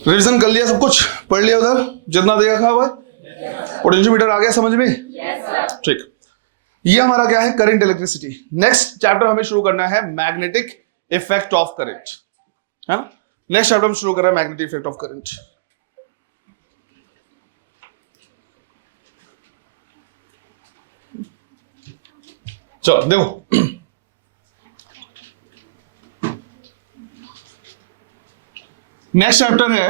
Revision कर लिया, सब कुछ पढ़ लिया उधर जितना देखा हुआ है? पोटेंशियोमीटर आ गया समझ में? ठीक, ये हमारा क्या है? Current electricity. नेक्स्ट चैप्टर हमें शुरू करना है मैग्नेटिक इफेक्ट ऑफ करंट, है ना? नेक्स्ट चैप्टर हम शुरू कर रहे हैं मैग्नेटिक इफेक्ट ऑफ करंट। चलो देखो, नेक्स्ट चैप्टर है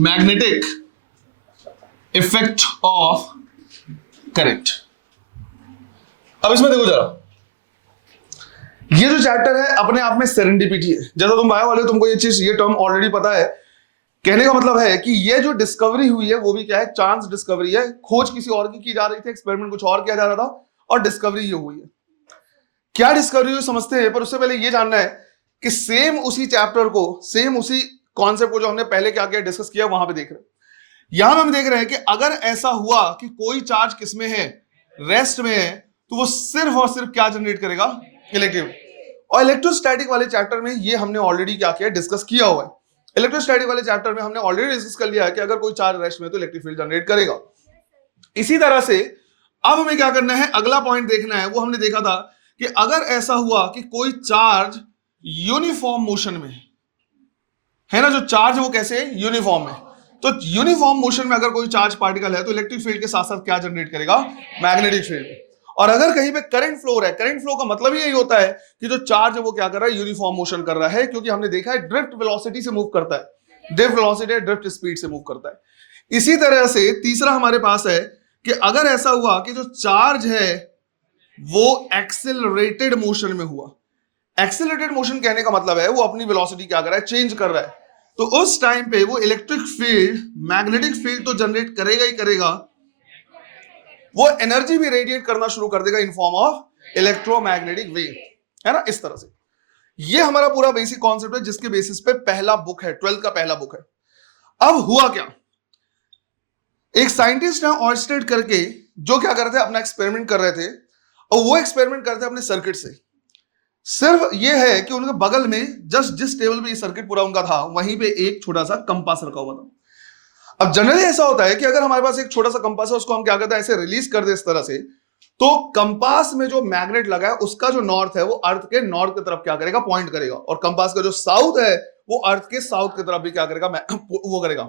मैग्नेटिक इफेक्ट ऑफ करंट। अब इसमें देखो जरा, ये जो चैप्टर है अपने आप में सेरेंडिपिटी है। जैसा तुम बायो वाले, तुमको ये चीज, ये टर्म ऑलरेडी पता है। कहने का मतलब है कि ये जो डिस्कवरी हुई है वो भी क्या है? चांस डिस्कवरी है। खोज किसी और की जा रही थी, एक्सपेरिमेंट कुछ और किया जा रहा था, और डिस्कवरी ये हुई है। क्या डिस्कवरी हुई समझते हैं, पर उससे पहले ये जानना है कि सेम उसी चैप्टर को, सेम उसी कॉन्सेप्ट को जो हमने पहले क्या किया, डिस्कस किया, वहां पे देख रहे हैं। यहां हम देख रहे हैं कि अगर ऐसा हुआ कि कोई चार्ज किसमें है? रेस्ट में है, तो वो सिर्फ और सिर्फ क्या जनरेट करेगा? इलेक्ट्रिक। और इलेक्ट्रोस्टैटिक वाले चैप्टर में ये हमने ऑलरेडी क्या किया? डिस्कस किया हुआ है। इलेक्ट्रोस्टैटिक वाले चैप्टर में हमने ऑलरेडी डिस्कस कर लिया है कि अगर कोई चार्ज रेस्ट में है तो इलेक्ट्रिक फील्ड जनरेट करेगा। इसी तरह से अब हमें क्या करना है? अगला पॉइंट देखना है। वो हमने देखा था कि अगर ऐसा हुआ कि कोई चार्ज यूनिफॉर्म मोशन में है ना, जो चार्ज है वो कैसे है? यूनिफॉर्म में। तो यूनिफॉर्म मोशन में अगर कोई चार्ज पार्टिकल है तो इलेक्ट्रिक फील्ड के साथ साथ क्या जनरेट करेगा? Magnetic field. और अगर कहीं पे करंट फ्लो है, करंट फ्लो का मतलब ही यही होता है कि जो चार्ज है वो क्या कर रहा है? यूनिफॉर्म मोशन कर रहा है, क्योंकि हमने देखा है ड्रिफ्ट वेलोसिटी से मूव करता है। ड्रिफ्ट वेलोसिटी ड्रिफ्ट स्पीड से मूव करता है। इसी तरह से तीसरा हमारे पास है कि अगर ऐसा हुआ कि जो चार्ज है वो एक्सेलरेटेड मोशन में हुआ। एक्सेलरेटेड मोशन कहने का मतलब है वो अपनी वेलोसिटी क्या कर रहा है? चेंज कर रहा है। तो उस टाइम पे वो इलेक्ट्रिक फील्ड, मैग्नेटिक फील्ड तो जनरेट करेगा ही करेगा, वो एनर्जी भी रेडिएट करना शुरू कर देगा in form of electromagnetic wave, है ना? इस तरह से ये हमारा पूरा बेसिक कॉन्सेप्ट है, जिसके बेसिस पे पहला बुक है, 12th का पहला बुक है। अब हुआ क्या? एक साइंटिस्ट है ऑर्स्टेड करके, जो क्या कर रहे थे? अपना एक्सपेरिमेंट कर रहे थे, और वो एक्सपेरिमेंट करते अपने सर्किट से। सिर्फ ये है कि उनके बगल में जस्ट जिस टेबल पे ये सर्किट पूरा उनका था, वहीं पे एक छोटा सा कंपास रखा हुआ था। अब जनरली ऐसा होता है कि अगर हमारे पास एक छोटा सा कंपास है, उसको हम क्या करते हैं? ऐसे रिलीज कर दे इस तरह से, तो कंपास में जो मैग्नेट लगा है उसका जो नॉर्थ है वो अर्थ के नॉर्थ की तरफ क्या करेगा? पॉइंट करेगा। और कंपास का जो साउथ है वो अर्थ के साउथ की तरफ भी क्या करेगा? वो करेगा,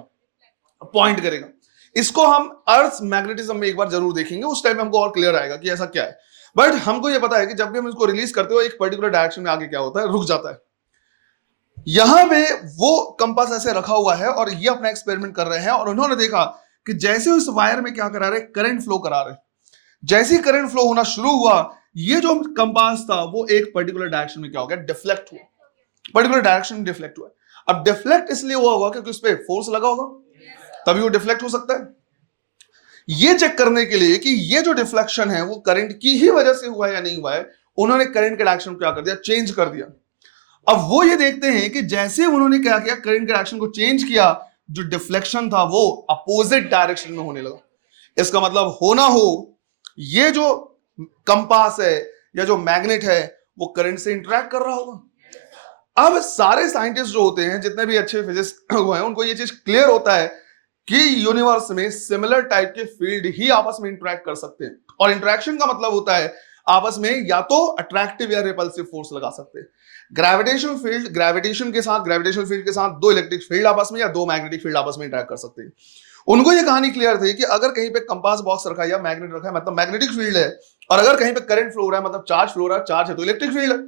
पॉइंट करेगा। इसको हम अर्थ मैग्नेटिज्म में एक बार जरूर देखेंगे, उस टाइम हमको और क्लियर आएगा कि ऐसा क्या है। बट हमको ये पता है कि जब भी हम इसको रिलीज करते हो एक पर्टिकुलर डायरेक्शन में आगे क्या होता है? रुक जाता है। यहां पे वो कंपास ऐसे रखा हुआ है और ये अपना एक्सपेरिमेंट कर रहे हैं, और उन्होंने देखा कि जैसे उस वायर में क्या करा रहे? करंट फ्लो करा रहे। जैसे ही करंट फ्लो होना शुरू हुआ, ये जो कंपास था वो एक पर्टिकुलर डायरेक्शन में क्या हो गया? डिफ्लेक्ट हुआ। पर्टिकुलर डायरेक्शन में डिफ्लेक्ट हुआ। अब डिफ्लेक्ट इसलिए हुआ होगा क्योंकि उस पर फोर्स लगा होगा, तभी वो डिफ्लेक्ट हो सकता है। ये चेक करने के लिए कि ये जो डिफ्लेक्शन है वो करंट की ही वजह से हुआ है या नहीं हुआ है, उन्होंने करंट के डायरेक्शन को क्या कर दिया? चेंज कर दिया। अब वो ये देखते हैं कि जैसे उन्होंने क्या किया? करंट के डायरेक्शन को चेंज किया, जो डिफ्लेक्शन था वो अपोजिट डायरेक्शन में होने लगा। इसका मतलब होना हो ये जो कंपास है या जो मैग्नेट है वो करंट से इंटरेक्ट कर रहा होगा। अब सारे साइंटिस्ट जो होते हैं, जितने भी अच्छे फिजिक्स हुए हैं, उनको ये चीज क्लियर होता है कि यूनिवर्स में सिमिलर टाइप के फील्ड ही आपस में इंटरेक्ट कर सकते हैं। और इंटरेक्शन का मतलब होता है आपस में या तो अट्रैक्टिव या रिपल्सिव फोर्स लगा सकते हैं। ग्रेविटेशनल फील्ड, ग्रेविटेशन फील्ड के साथ दो इलेक्ट्रिक फील्ड आपस में या दो मैग्नेटिक फील्ड आपस में इंटरेक्ट कर सकते हैं। उनको ये कहानी क्लियर थी कि अगर कहीं पे कंपास बॉक्स रखा है या मैग्नेट रखा है मतलब मैग्नेटिक फील्ड है, और अगर कहीं पे करंट फ्लो हो रहा है मतलब चार्ज फ्लो हो रहा है, चार्ज है तो इलेक्ट्रिक फील्ड है।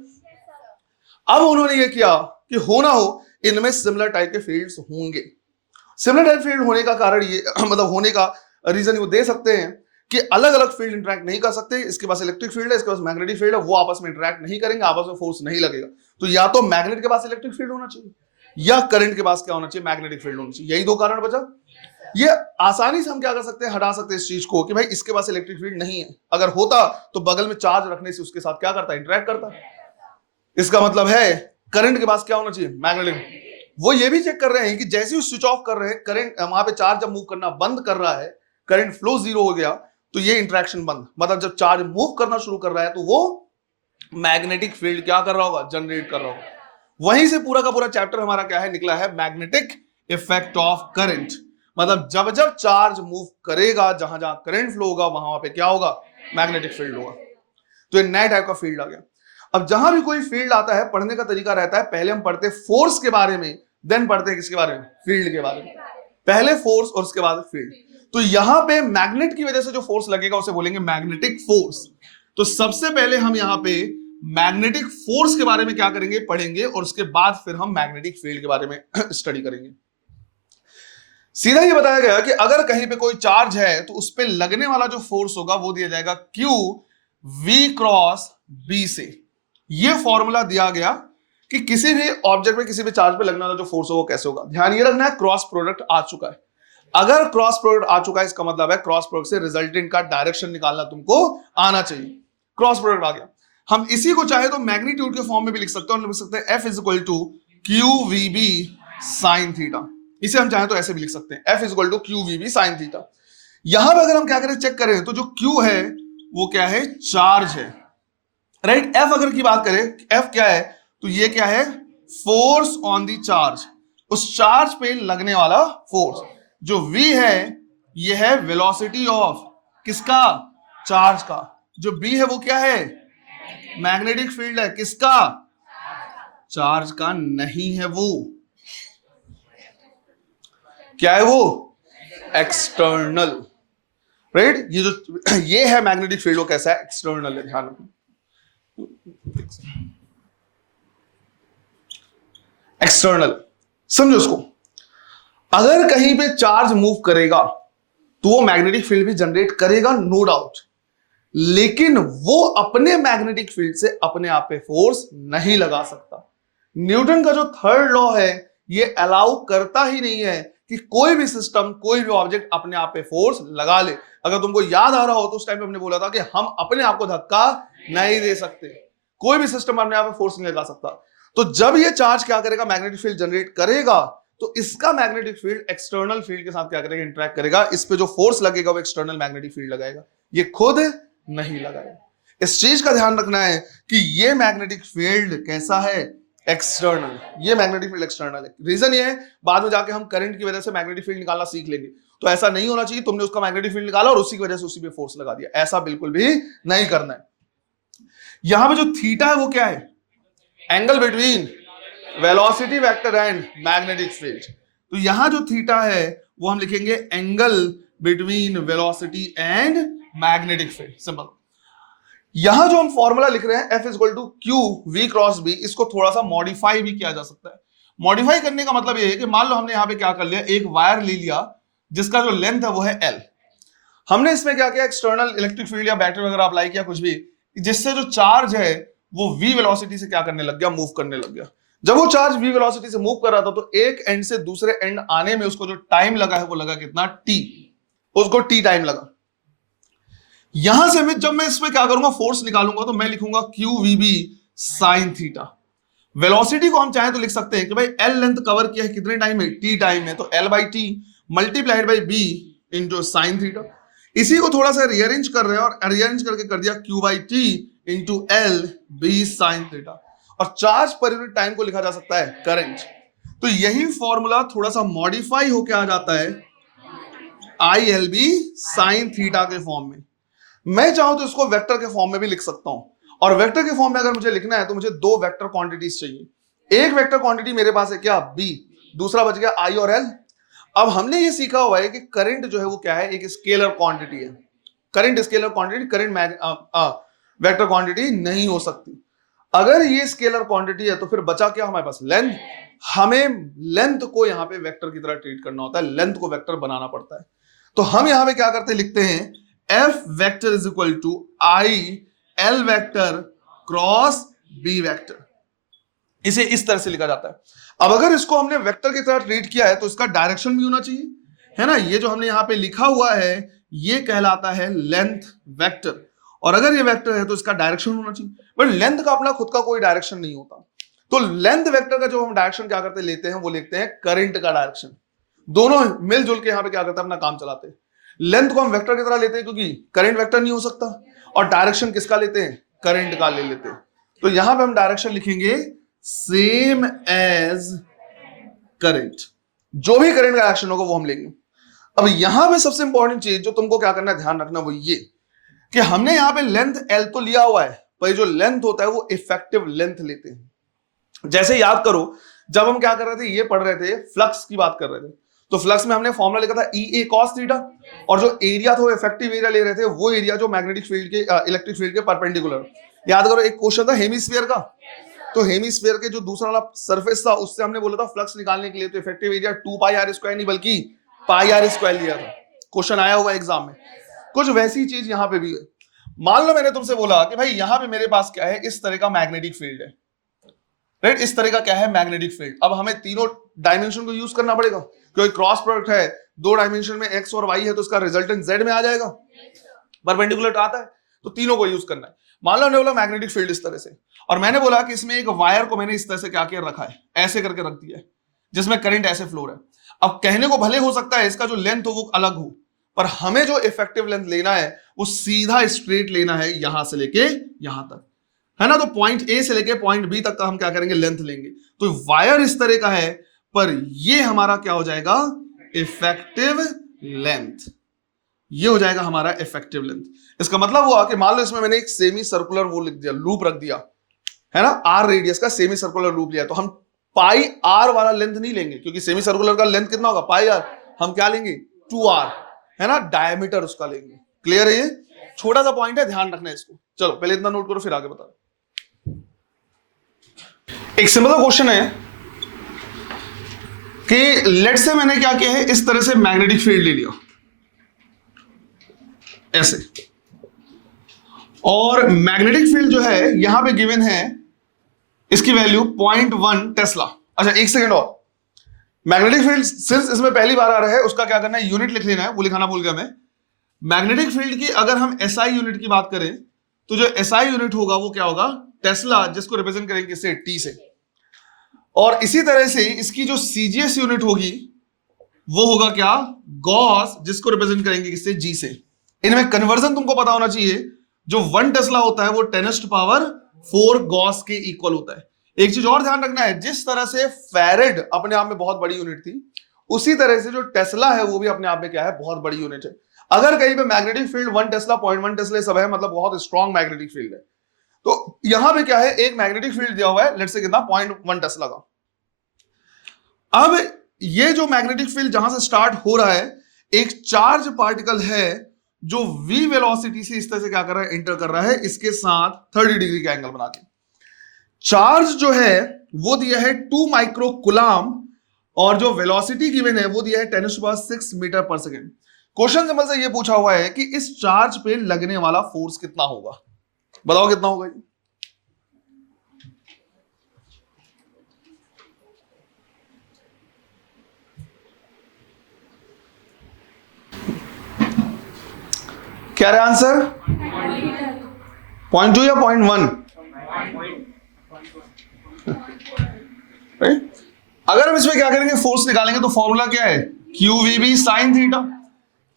अब उन्होंने ये किया कि होना हो इनमें सिमिलर टाइप के फील्ड्स होंगे। सिमिलर टाइप फील्ड होने का कारण ये मतलब होने का रीजन वो दे सकते हैं कि अलग अलग फील्ड इंटरेक्ट नहीं कर सकते। इसके पास इलेक्ट्रिक फील्ड है, इसके पास मैग्नेटिक फील्ड है, वो आपस में इंटरेक्ट नहीं करेंगे, आपस में फोर्स नहीं लगेगा। तो या तो मैग्नेट के पास इलेक्ट्रिक फील्ड होना चाहिए या करंट के पास क्या होना चाहिए? मैग्नेटिक फील्ड होना चाहिए। यही दो कारण बचा। ये आसानी से हम क्या कर सकते हैं? हटा सकते हैं इस चीज को कि भाई इसके पास इलेक्ट्रिक फील्ड नहीं है। अगर होता तो बगल में चार्ज रखने से उसके साथ क्या करता? इंटरेक्ट करता। इसका मतलब है करंट के पास क्या होना चाहिए? मैग्नेटिक। वो ये भी चेक कर रहे हैं कि जैसे ही स्विच ऑफ कर रहे हैं, करंट वहां पे चार्ज जब मूव करना बंद कर रहा है, करंट फ्लो जीरो हो गया, तो ये इंटरेक्शन बंद। मतलब जब चार्ज मूव करना शुरू कर रहा है तो वो मैग्नेटिक फील्ड क्या कर रहा होगा? जनरेट कर रहा होगा। वहीं से पूरा का पूरा चैप्टर हमारा क्या है? निकला है मैग्नेटिक इफेक्ट ऑफ करंट, मतलब जब जब चार्ज मूव करेगा, जहां जहां करंट फ्लो होगा वहां पे क्या होगा, मैग्नेटिक फील्ड होगा। तो ये नया टाइप का फील्ड आ गया। अब जहां भी कोई फील्ड आता है, पढ़ने का तरीका रहता है, पहले हम पढ़ते फोर्स के बारे में, देन पढ़ते हैं किसके बारे में, फील्ड के बारे में। पहले फोर्स और उसके बाद फील्ड। तो यहां पे मैग्नेट की वजह से जो फोर्स लगेगा उसे बोलेंगे मैग्नेटिक फोर्स। तो सबसे पहले हम यहां पे मैग्नेटिक फोर्स के बारे में क्या करेंगे, पढ़ेंगे, और उसके बाद फिर हम मैग्नेटिक फील्ड के बारे में स्टडी करेंगे। सीधा ये बताया गया कि अगर कहीं पे कोई चार्ज है तो उस पर लगने वाला जो फोर्स होगा वो दिया जाएगा Q V क्रॉस B से। ये फॉर्मूला दिया गया कि किसी भी ऑब्जेक्ट में किसी भी चार्ज पे लगने वाला जो फोर्स हो वो कैसे होगा। ध्यान ये रखना है, क्रॉस प्रोडक्ट आ चुका है। अगर क्रॉस प्रोडक्ट आ चुका है इसका मतलब है क्रॉस प्रोडक्ट से रिजल्टेंट का डायरेक्शन निकालना तुमको आना चाहिए। क्रॉस प्रोडक्ट आ गया। हम इसी को चाहे तो मैग्नीट्यूड के फॉर्म में भी लिख सकते हैं, लिख सकते हैं F is equal to QVB sine theta. इसे हम चाहें तो ऐसे भी लिख सकते हैं, F is equal to QVB sine theta. यहां पर अगर हम क्या करें, चेक करें तो जो Q है वो क्या है, चार्ज है, राइट। F अगर की बात करें, F क्या है, तो ये क्या है, फोर्स ऑन दी चार्ज, उस चार्ज पे लगने वाला फोर्स। जो V है ये है वेलोसिटी ऑफ किसका, चार्ज का। जो B है वो क्या है, मैग्नेटिक फील्ड है, किसका, चार्ज का नहीं है, वो क्या है, वो एक्सटर्नल, राइट। ये जो ये है मैग्नेटिक फील्ड वो कैसा है, एक्सटर्नल है, ध्यान रखना। एक्सटर्नल समझो इसको। अगर कहीं पे चार्ज मूव करेगा तो वो मैग्नेटिक फील्ड भी जनरेट करेगा, नो डाउट, लेकिन वो अपने मैग्नेटिक फील्ड से अपने आप पे फोर्स नहीं लगा सकता। न्यूटन का जो थर्ड लॉ है ये अलाउ करता ही नहीं है कि कोई भी सिस्टम, कोई भी ऑब्जेक्ट अपने आप पे फोर्स लगा ले। अगर तुमको याद आ रहा हो तो उस टाइम पे हमने बोला था कि हम अपने आप को धक्का नहीं दे सकते, कोई भी सिस्टम अपने आप पे फोर्स नहीं लगा सकता। तो जब ये चार्ज क्या करेगा, मैग्नेटिक फील्ड जनरेट करेगा, तो इसका मैग्नेटिक फील्ड एक्सटर्नल फील्ड के साथ क्या करेगा, इंटरेक्ट करेगा। इस पे जो फोर्स लगेगा वो एक्सटर्नल मैग्नेटिक फील्ड लगाएगा, ये खुद नहीं लगाएगा। इस चीज का ध्यान रखना है कि ये मैग्नेटिक फील्ड कैसा है, एक्सटर्नल। ये मैग्नेटिक फील्ड एक्सटर्नल है। रीजन ये है, बाद में जाके हम करंट की वजह से मैग्नेटिक फील्ड निकालना सीख लेंगे, तो ऐसा नहीं होना चाहिए तुमने उसका मैग्नेटिक फील्ड निकाला और उसी की वजह से उसी पे फोर्स लगा दिया, ऐसा बिल्कुल भी नहीं करना है। यहां पे जो थीटा है वो क्या है, angle between velocity vector and magnetic field. तो यहां जो थीटा है वो हम लिखेंगे angle between velocity and magnetic field, simple. यहां जो हम फॉर्मूला लिख रहे हैं F is equal to Q V cross B, इसको थोड़ा सा मॉडिफाई भी किया जा सकता है। मॉडिफाई करने का मतलब ये है कि मान लो हमने यहां पे क्या कर लिया, एक वायर ले लिया जिसका जो लेंथ है वो है L। हमने इसमें क्या किया, एक्सटर्नल इलेक्ट्रिक फील्ड या बैटरी वगैरह अप्लाई किया, कुछ भी, जिससे जो चार्ज है वो V वेलोसिटी से क्या करने लग गया, मूव करने लग गया। जब वो चार्ज V वेलोसिटी से मूव कर रहा था तो एक एंड से दूसरे एंड आने में उसको जो टाइम लगा है वो लगा कितना, T, उसको T टाइम लगा। यहां से जब मैं इसमें क्या करूंगा, फोर्स निकालूंगा, तो मैं लिखूंगा QVB साइन थीटा। वेलोसिटी को हम चाहें तो लिख सकते हैं कि भाई L लेंथ कवर किया है कितने टाइम में, T टाइम में, तो L by T multiplied by B into sine theta. इसी को थोड़ा सा रीअरेंज कर रहे हैं और रीअरेंज करके कर दिया Q by T into L B sine theta. और चार्ज पर यूनिट टाइम को लिखा जा सकता है करंट। तो यही फॉर्मूला थोड़ा सा मॉडिफाई होके आ जाता है ILB साइन थीटा के फॉर्म में। मैं चाहूं तो इसको वेक्टर के फॉर्म में भी लिख सकता हूं, और वेक्टर के फॉर्म में अगर मुझे लिखना है तो मुझे दो वेक्टर क्वांटिटीज चाहिए। एक वेक्टर क्वांटिटी मेरे पास है क्या, B, दूसरा बच गया I और L। अब हमने ये सीखा हुआ है कि करंट जो है वो क्या है, एक स्केलर क्वांटिटी है। Current scalar quantity, current vector quantity नहीं हो सकती। अगर ये स्केलर क्वांटिटी है तो फिर बचा क्या हमारे पास, लेंथ। हमें लेंथ को यहां पे वेक्टर की तरह ट्रीट करना होता है, लेंथ को वेक्टर बनाना पड़ता है। तो हम यहां पे क्या करते हैं, लिखते हैं F vector is equal to I L vector cross B vector. इसे इस तरह से लिखा जाता है। अब अगर इसको हमने वेक्टर की तरह ट्रीट किया है तो इसका डायरेक्शन भी होना चाहिए, है ना। ये जो हमने यहां पे लिखा हुआ है ये कहलाता है लेंथ वेक्टर, और अगर ये वेक्टर है तो इसका डायरेक्शन होना चाहिए। बट लेंथ का अपना खुद का कोई डायरेक्शन नहीं होता, तो लेंथ वेक्टर का जो हम डायरेक्शन क्या करते लेते हैं, वो लिखते हैं करंट का डायरेक्शन। दोनों मिलजुल के यहां पे क्या करते हैं, अपना काम चलाते हैं। लेंथ को हम वेक्टर की तरह लेते हैं क्योंकि करंट वेक्टर नहीं हो सकता, और डायरेक्शन किसका लेते हैं, करंट का ले लेते हैं। तो यहां पे हम डायरेक्शन लिखेंगे सेम एज करंट। जो भी करंट का एक्शन होगा वो हम लेंगे। अब यहां पे सबसे इंपॉर्टेंट चीज जो तुमको क्या करना है, ध्यान रखना, वो ये कि हमने यहां पे लेंथ एल तो लिया हुआ है, पर जो लेंथ होता है वो इफेक्टिव लेंथ लेते हैं। जैसे याद करो, जब हम क्या कर रहे थे, ये पढ़ रहे थे, फ्लक्स की बात कर रहे थे, तो फ्लक्स में हमने फॉर्मूला लिखा था ई ए कॉस थीटा, और जो एरिया था वो इफेक्टिव एरिया ले रहे थे, वो एरिया जो मैग्नेटिक फील्ड के इलेक्ट्रिक फील्ड के परपेंडिकुलर। याद करो, एक क्वेश्चन था हेमिस्फीयर का, तो हेमिस्फीयर के जो दूसरा वाला सरफेस था उससे हमने बोला था फ्लक्स निकालने के लिए, तो effective area 2 pi R square नहीं बल्कि पाई आर स्क्वायर लिया था। क्वेश्चन आया हुआ एग्जाम में। कुछ वैसी चीज यहां पे भी है। मान लो मैंने तुमसे बोला कि भाई यहां पे मेरे पास क्या है, इस तरह का मैग्नेटिक फील्ड है, राइट, इस तरह का क्या है मैग्नेटिक फील्ड। अब हमें तीनों डायमेंशन को यूज करना पड़ेगा, क्योंकि क्रॉस प्रोडक्ट है, दो डायमेंशन में एक्स और वाई है, तो इसका रिजल्टेंट जेड में आ जाएगा, परपेंडिकुलर आता है, तो तीनों को यूज करना है। मान लो हमने बोला मैग्नेटिक फील्ड इस तरह से, और मैंने बोला कि इसमें एक वायर को मैंने इस तरह से क्या किया रखा है, ऐसे करके रख दिया है, जिसमें करंट ऐसे फ्लो है। अब कहने को भले हो सकता है इसका जो लेंथ हो वो अलग हो, पर हमें जो इफेक्टिव लेंथ लेना है वो सीधा स्ट्रेट लेना है, यहां से लेके यहां तक, है ना। तो पॉइंट ए से लेके पॉइंट बी तक का हम क्या करेंगे, लेंथ लेंगे। तो वायर इस तरह का है, पर ये हमारा क्या हो जाएगा, इफेक्टिव लेंथ। ये हो जाएगा हमारा इफेक्टिव लेंथ। इसका मतलब हुआ कि मान लो इसमें मैंने एक सेमी सर्कुलर वो लिख दिया, लूप रख दिया, है ना, आर रेडियस का सेमी सर्कुलर लूप लिया, तो हम पाई आर वाला लेंथ नहीं लेंगे, क्योंकि सेमी सर्कुलर का लेंथ कितना होगा, पाई आर। हम क्या लेंगे, 2r, है ना, डायमीटर उसका लेंगे। क्लियर है? ये छोटा सा पॉइंट है, ध्यान रखना है इसको। चलो पहले इतना नोट करो, फिर आगे बता। एक सिंपल सा क्वेश्चन है कि लेट से मैंने क्या किया है, इस तरह से मैग्नेटिक फील्ड ले लिया ऐसे, और मैग्नेटिक फील्ड जो है यहां पे गिवन है, इसकी वैल्यू 0.1 टेस्ला। अच्छा एक सेकंड और, मैग्नेटिक फील्ड सिंस इसमें पहली बार आ रहा है, उसका क्या करना है, यूनिट लिख लेना है, वो लिखाना भूल गया मैं। मैग्नेटिक फील्ड की अगर हम एसआई यूनिट की बात करें, तो जो एसआई यूनिट होगा वो क्या होगा, टेस्ला, जिसको रिप्रेजेंट करेंगे इससे टी से। और इसी तरह से इसकी जो सीजीएस यूनिट होगी वो होगा क्या, गॉस, जिसको रिप्रेजेंट करेंगे किससे, जी से। इनमें कन्वर्जन तुमको पता होना चाहिए, जो 1 टेस्ला होता है वो 10⁴ गॉस के इक्वल होता है। एक चीज और ध्यान रखना है, जिस तरह से फैरेड अपने आप में बहुत बड़ी यूनिट थी, उसी तरह से जो टेस्ला है वो भी अपने आप में क्या है, बहुत बड़ी यूनिट है। अगर कहीं पे मैग्नेटिक फील्ड 1 टेस्ला 0.1 टेस्ला सब है, मतलब बहुत स्ट्रॉन्ग मैग्नेटिक फील्ड है। तो यहां पे क्या है, एक मैग्नेटिक फील्ड दिया हुआ है, लेट्स से कितना, 0.1 टेस्ला का। अब ये जो मैग्नेटिक फील्ड जहां से स्टार्ट हो रहा है, एक चार्ज पार्टिकल है जो v वेलोसिटी से इस तरह से क्या कर रहा है, एंटर कर रहा है, इसके साथ 30 डिग्री का एंगल बना के। चार्ज जो है वो दिया है 2 माइक्रो कूलम, और जो वेलोसिटी गिवन है वो दिया है 10⁶ मीटर पर सेकेंड। क्वेश्चन सिंपल से ये पूछा हुआ है कि इस चार्ज पे लगने वाला फोर्स कितना होगा, बताओ कितना होगा। क्या रहा आंसर, 0.2 या 0.1? अगर हम इसमें क्या करेंगे, फोर्स निकालेंगे, तो फॉर्मूला क्या है, QVB sin theta.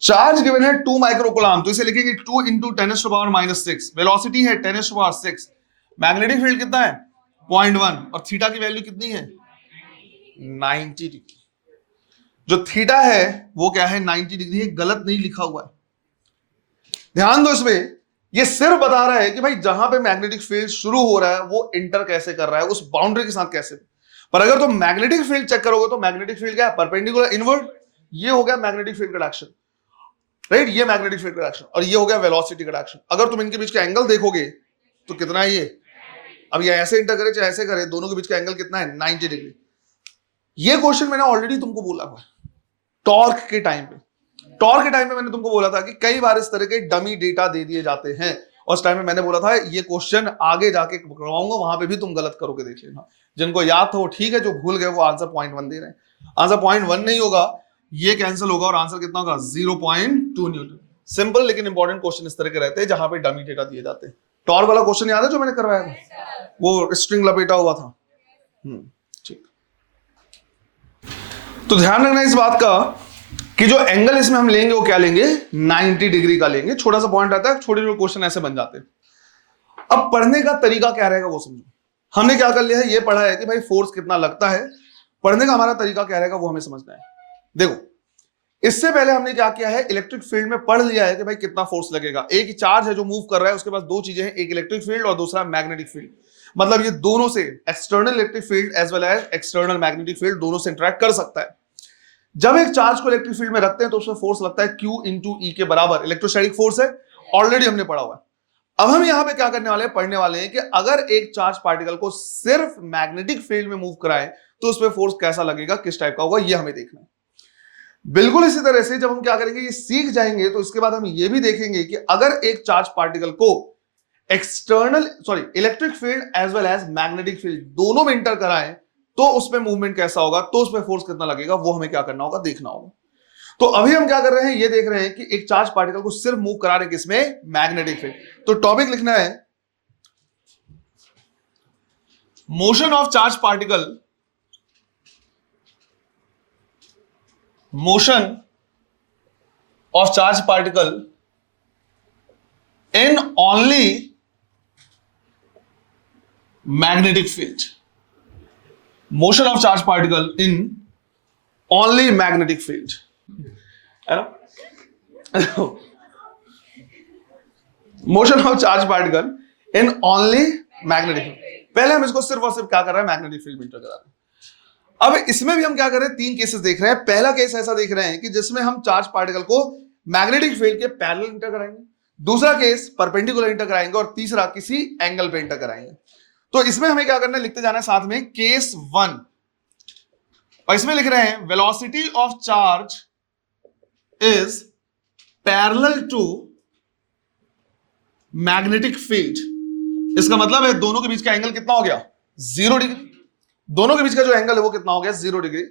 Charge given है 2 माइक्रो कूलम, तो इसे लिखेंगे 2 × 10⁻⁻⁶। वेलोसिटी है 10⁻⁶। मैग्नेटिक फील्ड कितना है, 0.1, और थीटा की वैल्यू कितनी है, 90 डिग्री। जो थीटा है वो क्या है, 90 डिग्री है, गलत नहीं लिखा हुआ है। ध्यान दो इसमें, ये सिर्फ बता रहा है कि भाई जहां पे मैग्नेटिक फील्ड शुरू हो रहा है वो इंटर कैसे कर रहा है, उस बाउंड्री के साथ कैसे। पर अगर तुम मैग्नेटिक फील्ड चेक करोगे तो मैग्नेटिक फील्ड क्या है, परपेंडिकुलर इनवर्ड। ये हो गया मैग्नेटिक फील्ड का डायरेक्शन, राइट, ये मैग्नेटिक फील्ड का डायरेक्शन, और ये हो गया वेलोसिटी का डायरेक्शन। अगर तुम इनके बीच का एंगल देखोगे तो कितना है ये, अब ये ऐसे इंटर करे चाहे ऐसे करे, दोनों के बीच का एंगल कितना है, 90 डिग्री। ये क्वेश्चन मैंने ऑलरेडी तुमको बोला हुआ टॉर्क के टाइम पे। टॉर्क के टाइम पे मैंने तुमको बोला था कि कई बार इस तरह के डमी डेटा दे दिए जाते हैं, और उस टाइम में मैंने बोला था ये क्वेश्चन आगे जाके करवाऊंगा, वहां पे भी तुम गलत करोगे, देख लेना। जिनको याद था वो ठीक है, जो भूल गए वो आंसर 0.1 दे रहे हैं। आंसर 0.1 नहीं होगा, ये कैंसिल होगा, और आंसर कितना होगा, 0.2 न्यूटन। सिंपल लेकिन इंपॉर्टेंट क्वेश्चन इस तरह के रहते हैं जहां पे डमी डेटा दिए जाते हैं। टॉर्क वाला क्वेश्चन याद है जो मैंने करवाया था, वो स्ट्रिंग लपेटा हुआ था। ठीक, तो ध्यान रखना इस बात का कि जो एंगल इसमें हम लेंगे वो क्या लेंगे, 90 डिग्री का लेंगे। छोटा सा पॉइंट आता है, छोटे छोटे क्वेश्चन ऐसे बन जाते हैं। अब पढ़ने का तरीका क्या रहेगा वो समझो। हमने क्या कर लिया है, ये पढ़ा है कि भाई फोर्स कितना लगता है, पढ़ने का हमारा तरीका क्या रहेगा वो हमें समझना है। देखो, इससे पहले हमने क्या किया है, इलेक्ट्रिक फील्ड में पढ़ लिया है कि भाई कितना फोर्स लगेगा। एक ही चार्ज है जो मूव कर रहा है, उसके पास दो चीजें हैं, एक इलेक्ट्रिक फील्ड और दूसरा मैग्नेटिक फील्ड। मतलब ये दोनों से, external electric field as well as external magnetic field, दोनों से इंटरेक्ट कर सकता है। जब एक चार्ज को इलेक्ट्रिक फील्ड में रखते हैं तो उसमें फोर्स लगता है Q इंटू E के बराबर, इलेक्ट्रोस्टैटिक फोर्स है, ऑलरेडी हमने पढ़ा हुआ है। अब हम यहां पे क्या करने वाले हैं, पढ़ने वाले हैं कि अगर एक चार्ज पार्टिकल को सिर्फ मैग्नेटिक फील्ड में मूव कराए तो उसमें फोर्स कैसा लगेगा, किस टाइप का होगा, ये हमें देखना है। बिल्कुल इसी तरह से जब हम क्या करेंगे, ये सीख जाएंगे तो इसके बाद हम ये भी देखेंगे कि अगर एक चार्ज पार्टिकल को electric field as well as magnetic field दोनों में इंटर कराएं तो उसमें मूवमेंट कैसा होगा, तो उसमें फोर्स कितना लगेगा, वो हमें क्या करना होगा, देखना होगा। तो अभी हम क्या कर रहे हैं, ये देख रहे हैं कि एक चार्ज पार्टिकल को सिर्फ मूव करा रहे हैं किसमें, मैग्नेटिक फील्ड। तो टॉपिक लिखना है motion of charge particle, motion of charge particle in only magnetic field, motion of charge particle in only magnetic field, है ना। Motion of charge particle in only magnetic field, पहले हम इसको सिर्फ और सिर्फ क्या कर रहे हैं, मैग्नेटिक फील्ड में इंटर करा रहे हैं। अब इसमें भी हम क्या कर रहे हैं, तीन केसेस देख रहे हैं। पहला केस ऐसा देख रहे हैं कि जिसमें हम चार्ज पार्टिकल को मैग्नेटिक फील्ड के पैरेलल इंटर कराएंगे, दूसरा केस परपेंडिकुलर इंटर कराएंगे और तीसरा किसी एंगल पे इंटर कराएंगे। तो इसमें हमें क्या करना है, लिखते जाना है साथ में केस 1, और इसमें लिख रहे हैं velocity of charge is parallel to magnetic field. इसका मतलब है दोनों के बीच का एंगल कितना हो गया, 0 डिग्री। दोनों के बीच का जो एंगल है वो कितना हो गया, 0 डिग्री।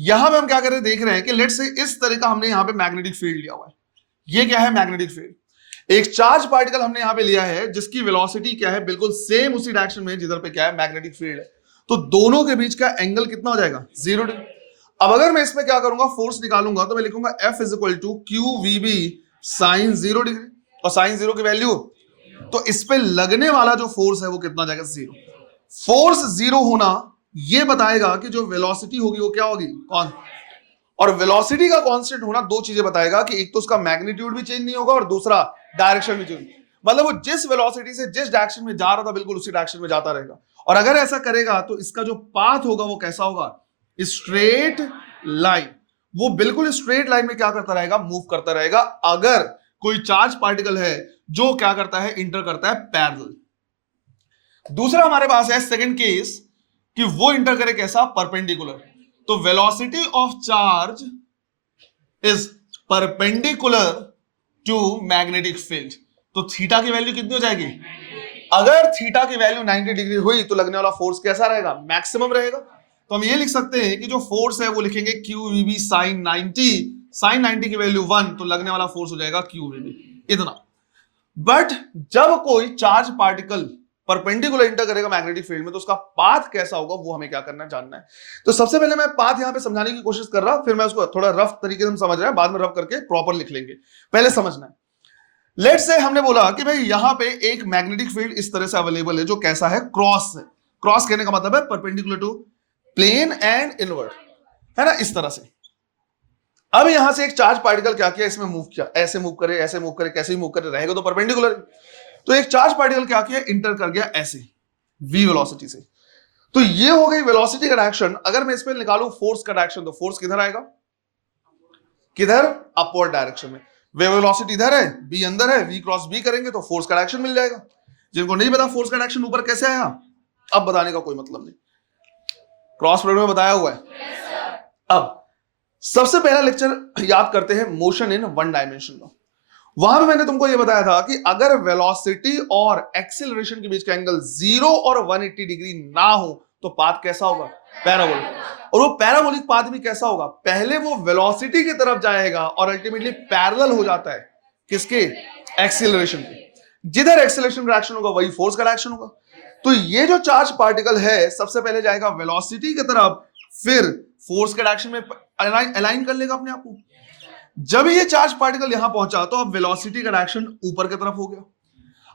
यहां पे हम क्या कर रहे हैं, देख रहे हैं कि लेट से इस तरह का हमने यहां पे मैग्नेटिक फील्ड लिया हुआ है। ये क्या है, मैग्नेटिक फील्ड। एक चार्ज पार्टिकल हमने यहां पे लिया है जिसकी वेलोसिटी क्या है, बिल्कुल सेम उसी डायरेक्शन में जिधर पे क्या है, मैग्नेटिक फील्ड है। तो दोनों के बीच का एंगल कितना हो जाएगा, 0 डिग्री। अब अगर मैं इसमें क्या करूंगा, फोर्स निकालूंगा तो मैं लिखूंगा F is equal to QVB sine 0 degree, और साइन 0 की वैल्यू, तो इस पे लगने वाला जो फोर्स है वो कितना जाएगा, 0। फोर्स 0 होना ये बताएगा कि जो वेलोसिटी होगी वो क्या होगी, कौन। और वेलोसिटी का कांस्टेंट होना दो चीजें बताएगा कि एक तो उसका मैग्नीट्यूड भी चेंज नहीं होगा और दूसरा डायरेक्शन भी चेंज, मतलब वो जिस वेलोसिटी से जिस डायरेक्शन में जा रहा था बिल्कुल उसी डायरेक्शन में जाता रहेगा। और अगर ऐसा करेगा तो इसका जो पाथ होगा वो कैसा होगा, स्ट्रेट लाइन। वो बिल्कुल स्ट्रेट लाइन में क्या करता रहेगा, मूव करता रहेगा। अगर कोई चार्ज पार्टिकल है जो क्या करता है, इंटर करता है पैरेलल। दूसरा हमारे पास है सेकंड केस कि वो इंटर करे कैसा, परपेंडिकुलर। तो velocity of charge is perpendicular to magnetic field. तो थीटा की वैल्यू कितनी हो जाएगी, अगर थीटा की वैल्यू 90 डिग्री हुई तो लगने वाला फोर्स कैसा रहेगा, मैक्सिमम रहेगा। तो हम ये लिख सकते हैं कि जो फोर्स है वो लिखेंगे QVB साइन 90, साइन 90 की वैल्यू 1, तो लगने वाला फोर्स हो जाएगा QVB, इतना। बट जब कोई चार्ज पार्टिकल परपेंडिकुलर इंटर करेगा मैग्नेटिक फील्ड में तो उसका पाथ कैसा होगा वो हमें क्या करना है, जानना है। तो सबसे पहले मैं पाथ यहां पे समझाने की कोशिश कर रहा हूं, फिर मैं उसको थोड़ा रफ तरीके से हम समझ रहे हैं, बाद में रफ करके प्रॉपर लिख लेंगे। पहले समझना है, लेट्स से हमने बोला कि भाई यहां पे एक मैग्नेटिक फील्ड इस तरह से अवेलेबल है जो कैसा है, क्रॉस है। क्रॉस कहने का मतलब है perpendicular to plane and inward, है ना, इस तरह से। अब यहां से एक चार्ज पार्टिकल क्या किया, इसमें मूव किया, ऐसे मूव करे, ऐसे मूव करे, कैसे ही मूव करे, रहेगा तो परपेंडिकुलर। तो एक चार्ज पार्टिकल क्या किया, इंटर कर गया ऐसे v वेलोसिटी से। तो ये हो गई वेलोसिटी का डायरेक्शन। अगर मैं इसमें निकालूं फोर्स का डायरेक्शन तो फोर्स किधर आएगा, किधर, अपवर्ड डायरेक्शन में। वे वेलोसिटी इधर है, b अंदर है, v क्रॉस b करेंगे तो फोर्स का डायरेक्शन मिल जाएगा। जिनको नहीं पता फोर्स का डायरेक्शन ऊपर कैसे आया, अब बताने का कोई मतलब नहीं, क्रॉस प्रोडक्ट में बताया हुआ है। अब सबसे पहला लेक्चर याद करते हैं मोशन इन वन डायमेंशन का। वहां पे मैंने तुमको यह बताया था कि अगर वेलोसिटी और एक्सीलरेशन के बीच का एंगल 0 और 180 डिग्री ना हो तो पाथ कैसा होगा, पैराबोलिक। और वो पैराबोलिक पाथ भी कैसा होगा, पहले वो वेलोसिटी की तरफ जाएगा और अल्टीमेटली पैरेलल हो जाता है किसके, एक्सीलरेशन के। जिधर एक्सीलरेशन का डायरेक्शन होगा वही फोर्स का डायरेक्शन होगा। तो ये जो चार्ज पार्टिकल है सबसे पहले जाएगा वेलोसिटी की तरफ, फिर फोर्स के डायरेक्शन में अलाइन कर लेगा अपने आप को। जब ये चार्ज पार्टिकल यहां पहुंचा तो अब वेलोसिटी का डायरेक्शन ऊपर की तरफ हो गया।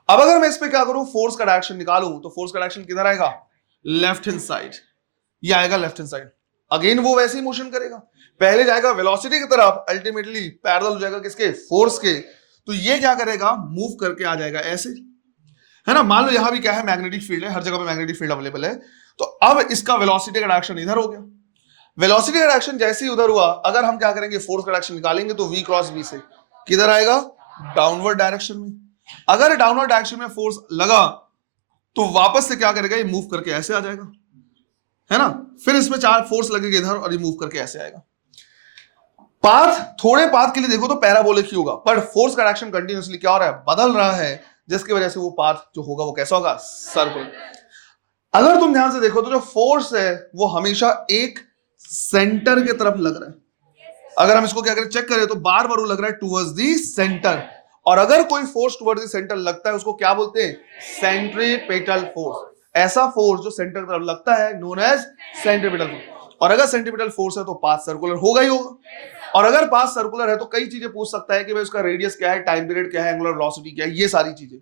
अब अगर मैं इस पे क्या करूं, फोर्स का डायरेक्शन निकालूं तो फोर्स का डायरेक्शन किधर आएगा, लेफ्ट हैंड साइड। ये आएगा लेफ्ट हैंड साइड। अगेन वो वैसे ही मोशन करेगा, पहले जाएगा वेलोसिटी की तरफ, अल्टीमेटली पैरेलल हो जाएगा किसके, फोर्स के। तो ये क्या करेगा, मूव करके आ जाएगा ऐसे, है ना। मान लो यहां भी क्या है, मैग्नेटिक फील्ड है, हर जगह पे मैग्नेटिक फील्ड अवेलेबल है। तो अब इसका वेलोसिटी का डायरेक्शन इधर हो गया। वेलोसिटी का डायरेक्शन जैसे ही उधर हुआ, अगर हम क्या करेंगे, फोर्स का डायरेक्शन निकालेंगे तो v क्रॉस b से किधर आएगा, डाउनवर्ड डायरेक्शन में। अगर डाउनवर्ड डायरेक्शन में फोर्स लगा तो वापस से क्या करेगा, ये मूव करके ऐसे आ जाएगा, है ना। फिर इसमें चार फोर्स लगेगा इधर और ये मूव करके ऐसे आएगा। पाथ, थोड़े पाथ के लिए देखो तो पैराबोलिक ही होगा, पर फोर्स का डायरेक्शन कंटिन्यूअसली क्या हो रहा है, बदल रहा है, जिसकी वजह से वो पाथ जो होगा वो कैसा होगा, सर्कुलर। अगर तुम ध्यान से देखो तो जो फोर्स है वो हमेशा एक सेंटर के तरफ लग रहा है। अगर हम इसको क्या करें, चेक करें तो बार बार वो लग रहा है टुवर्ड्स दी सेंटर। और अगर कोई फोर्स टुवर्ड्स दी सेंटर लगता है उसको क्या बोलते हैं, सेंट्रीपिटल फोर्स। ऐसा फोर्स जो सेंटर की तरफ लगता है नोन एज सेंट्रीपिटल फोर्स। और अगर सेंट्रीपिटल फोर्स है तो पाथ सर्कुलर होगा ही होगा। और अगर पाथ सर्कुलर है तो कई चीजें पूछ सकता है कि भाई उसका रेडियस क्या है, टाइम पीरियड क्या है, एंगुलर वेलोसिटी क्या है, ये सारी चीजें।